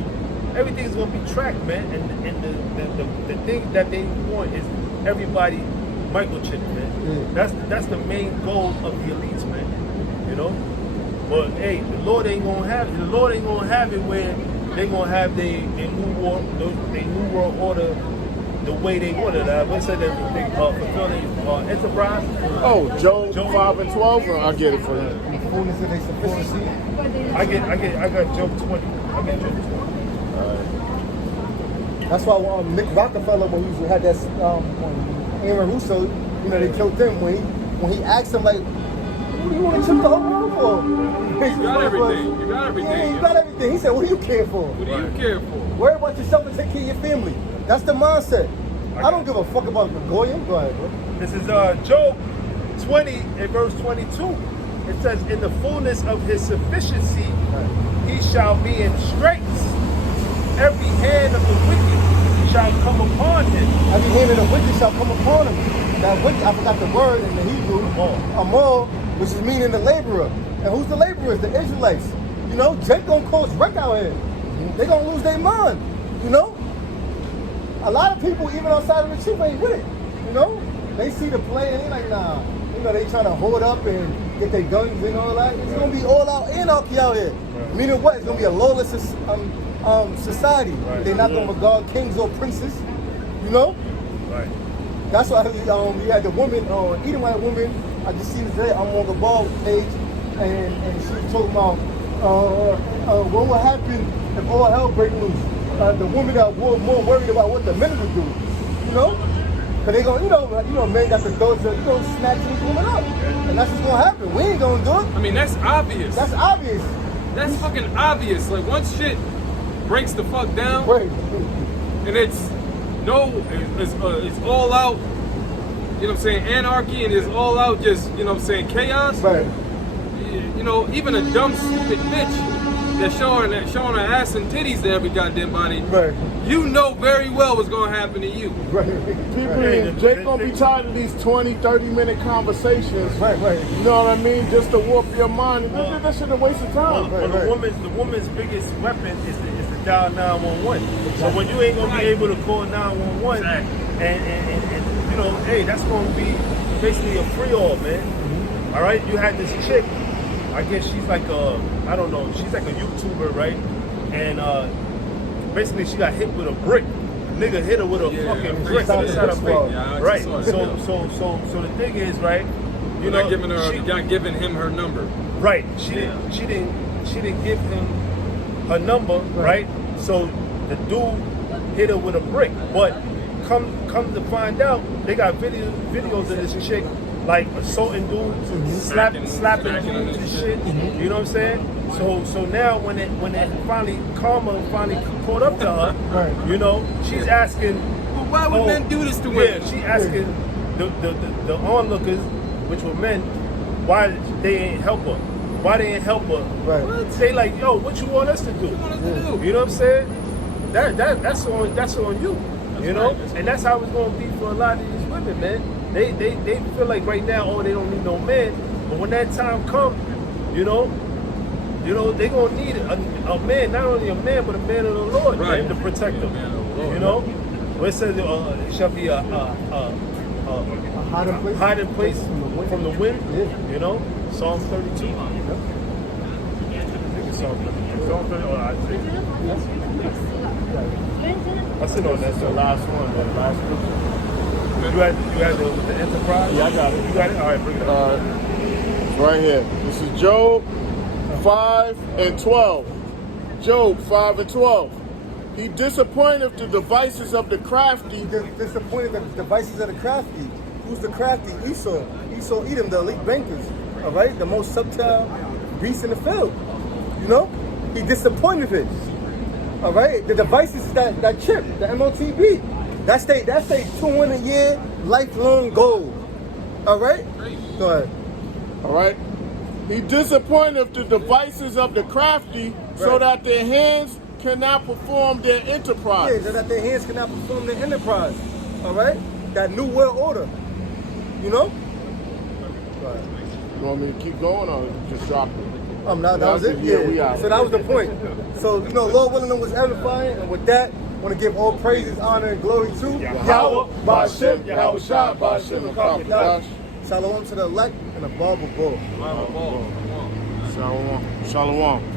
everything's gonna be tracked, man. And the thing that they want is everybody microchip, man. That's the main goal of the elites, man. You know, but hey, the Lord ain't gonna have it where they gonna have their new world order the way they wanted. Let's say that they fulfilling enterprise. Oh, Job 5 and 12. I'll get it for you. The fullness of their sufficiency. I got Job 20. I got Job 20. That's why Nick Rockefeller, when he had that, when Aaron Russo, you know, they killed him. When he asked him, like, what do you want to chip the whole world for? You got everything. You got everything. Yeah, you got everything. He said, what do you care for? What do you care for? Worry about yourself and take care of your family. That's the mindset. I don't give a fuck about Goyim. Go ahead, bro. This is Job 20 and verse 22. It says, in the fullness of his sufficiency, he shall be in straits. Every hand of the wicked shall come upon him. Every hand of the wicked shall come upon him. That wicked, I forgot the word in the Hebrew, Amor, which is meaning the laborer. And who's the laborers? The Israelites. You know, Jake gonna cause wreck out here. They gonna lose their mind. You know? A lot of people, even outside of the chief, ain't with it. You know? They see the play and they like, nah. You know, they trying to hold up and get their guns and all that. It's gonna be all out anarchy out here. Meaning what? It's gonna be a lawless society. They're not gonna regard kings or princes. You know? Right. That's why we had the woman, Edomite woman. I just seen it today. I'm on the ball page, and she was talking about what would happen if all hell break loose. The women that were more worried about what the men would do, you know? Cause they gonna, you know, men got the doors to, snatch these women up, and that's what's gonna happen. We ain't gonna do it. I mean, that's obvious. That's obvious. That's fucking obvious. Like, once shit breaks the fuck down, Right. and it's all out, you know what I'm saying, anarchy, and it's all out just, you know what I'm saying, chaos. Right. You know, even a dumb, stupid bitch that's showing her ass and titties to every goddamn body, Right. you know very well what's gonna happen to you. Right. Jake gonna be tired of these 20, 30-minute conversations. Right. You know what I mean? Just to warp your mind. That shit a waste of time. Well, the woman's biggest weapon is to dial 911. So when you ain't gonna be able to call 911, and you know, hey, that's gonna be basically a free all, man. All right, you had this chick. I guess she's like I don't know, she's like a YouTuber, right? And basically she got hit with a brick. Nigga hit her with a fucking brick on the side of her face. Right. So the thing is, right? You're not giving him her number. Right. She didn't give him her number, right? So the dude hit her with a brick. But come to find out, they got videos of this chick like assaulting dudes, slapping dudes and shit. You know what I'm saying? So now when it karma finally caught up to her, you know, she's asking, Well, why would men do this to women? Yeah, she asking the onlookers, which were men, why they ain't help her. Why they ain't help her? Right. They like, yo, what you want us to do? You know what I'm saying? That's on you. You know, and that's how it's gonna be for a lot of these women, man. They feel like right now, they don't need no man. But when that time comes, you know, they gonna need a man, not only a man, but a man of the Lord, man, to protect them. You know, where it says it shall be a hiding place from the wind. You know, Psalm 32. Psalm 32. I sit on that's the last one, man. Last one. You had the Enterprise? Yeah, I got it. You got it? All right, bring it up. It's right here. This is Job 5 and 12. Job 5 and 12. He disappointeth the devices of the crafty. He disappointed the devices of the crafty. Who's the crafty? Esau, Edom, the elite bankers. All right, the most subtle beast in the field. You know, he disappointed it. All right, the devices is that chip, the MOTB. That's they 200-year lifelong goal. All right, go ahead. All right? He disappointed the devices of the crafty so Right. that their hands cannot perform their Yeah, enterprise. so that their hands cannot perform their enterprise. All right? That new world order. You know? You want me to keep going or just drop it? That was it? Yeah, we out. So that was the point. So, you know, Lord willing, it was edifying. And with that, I want to give all praises, honor, and glory to Yahweh, Ba'Shem, Yahweh Shai, Ba'Shem, Rakam. Shalom to the elect and above all. Come on. Shalom. Shalom.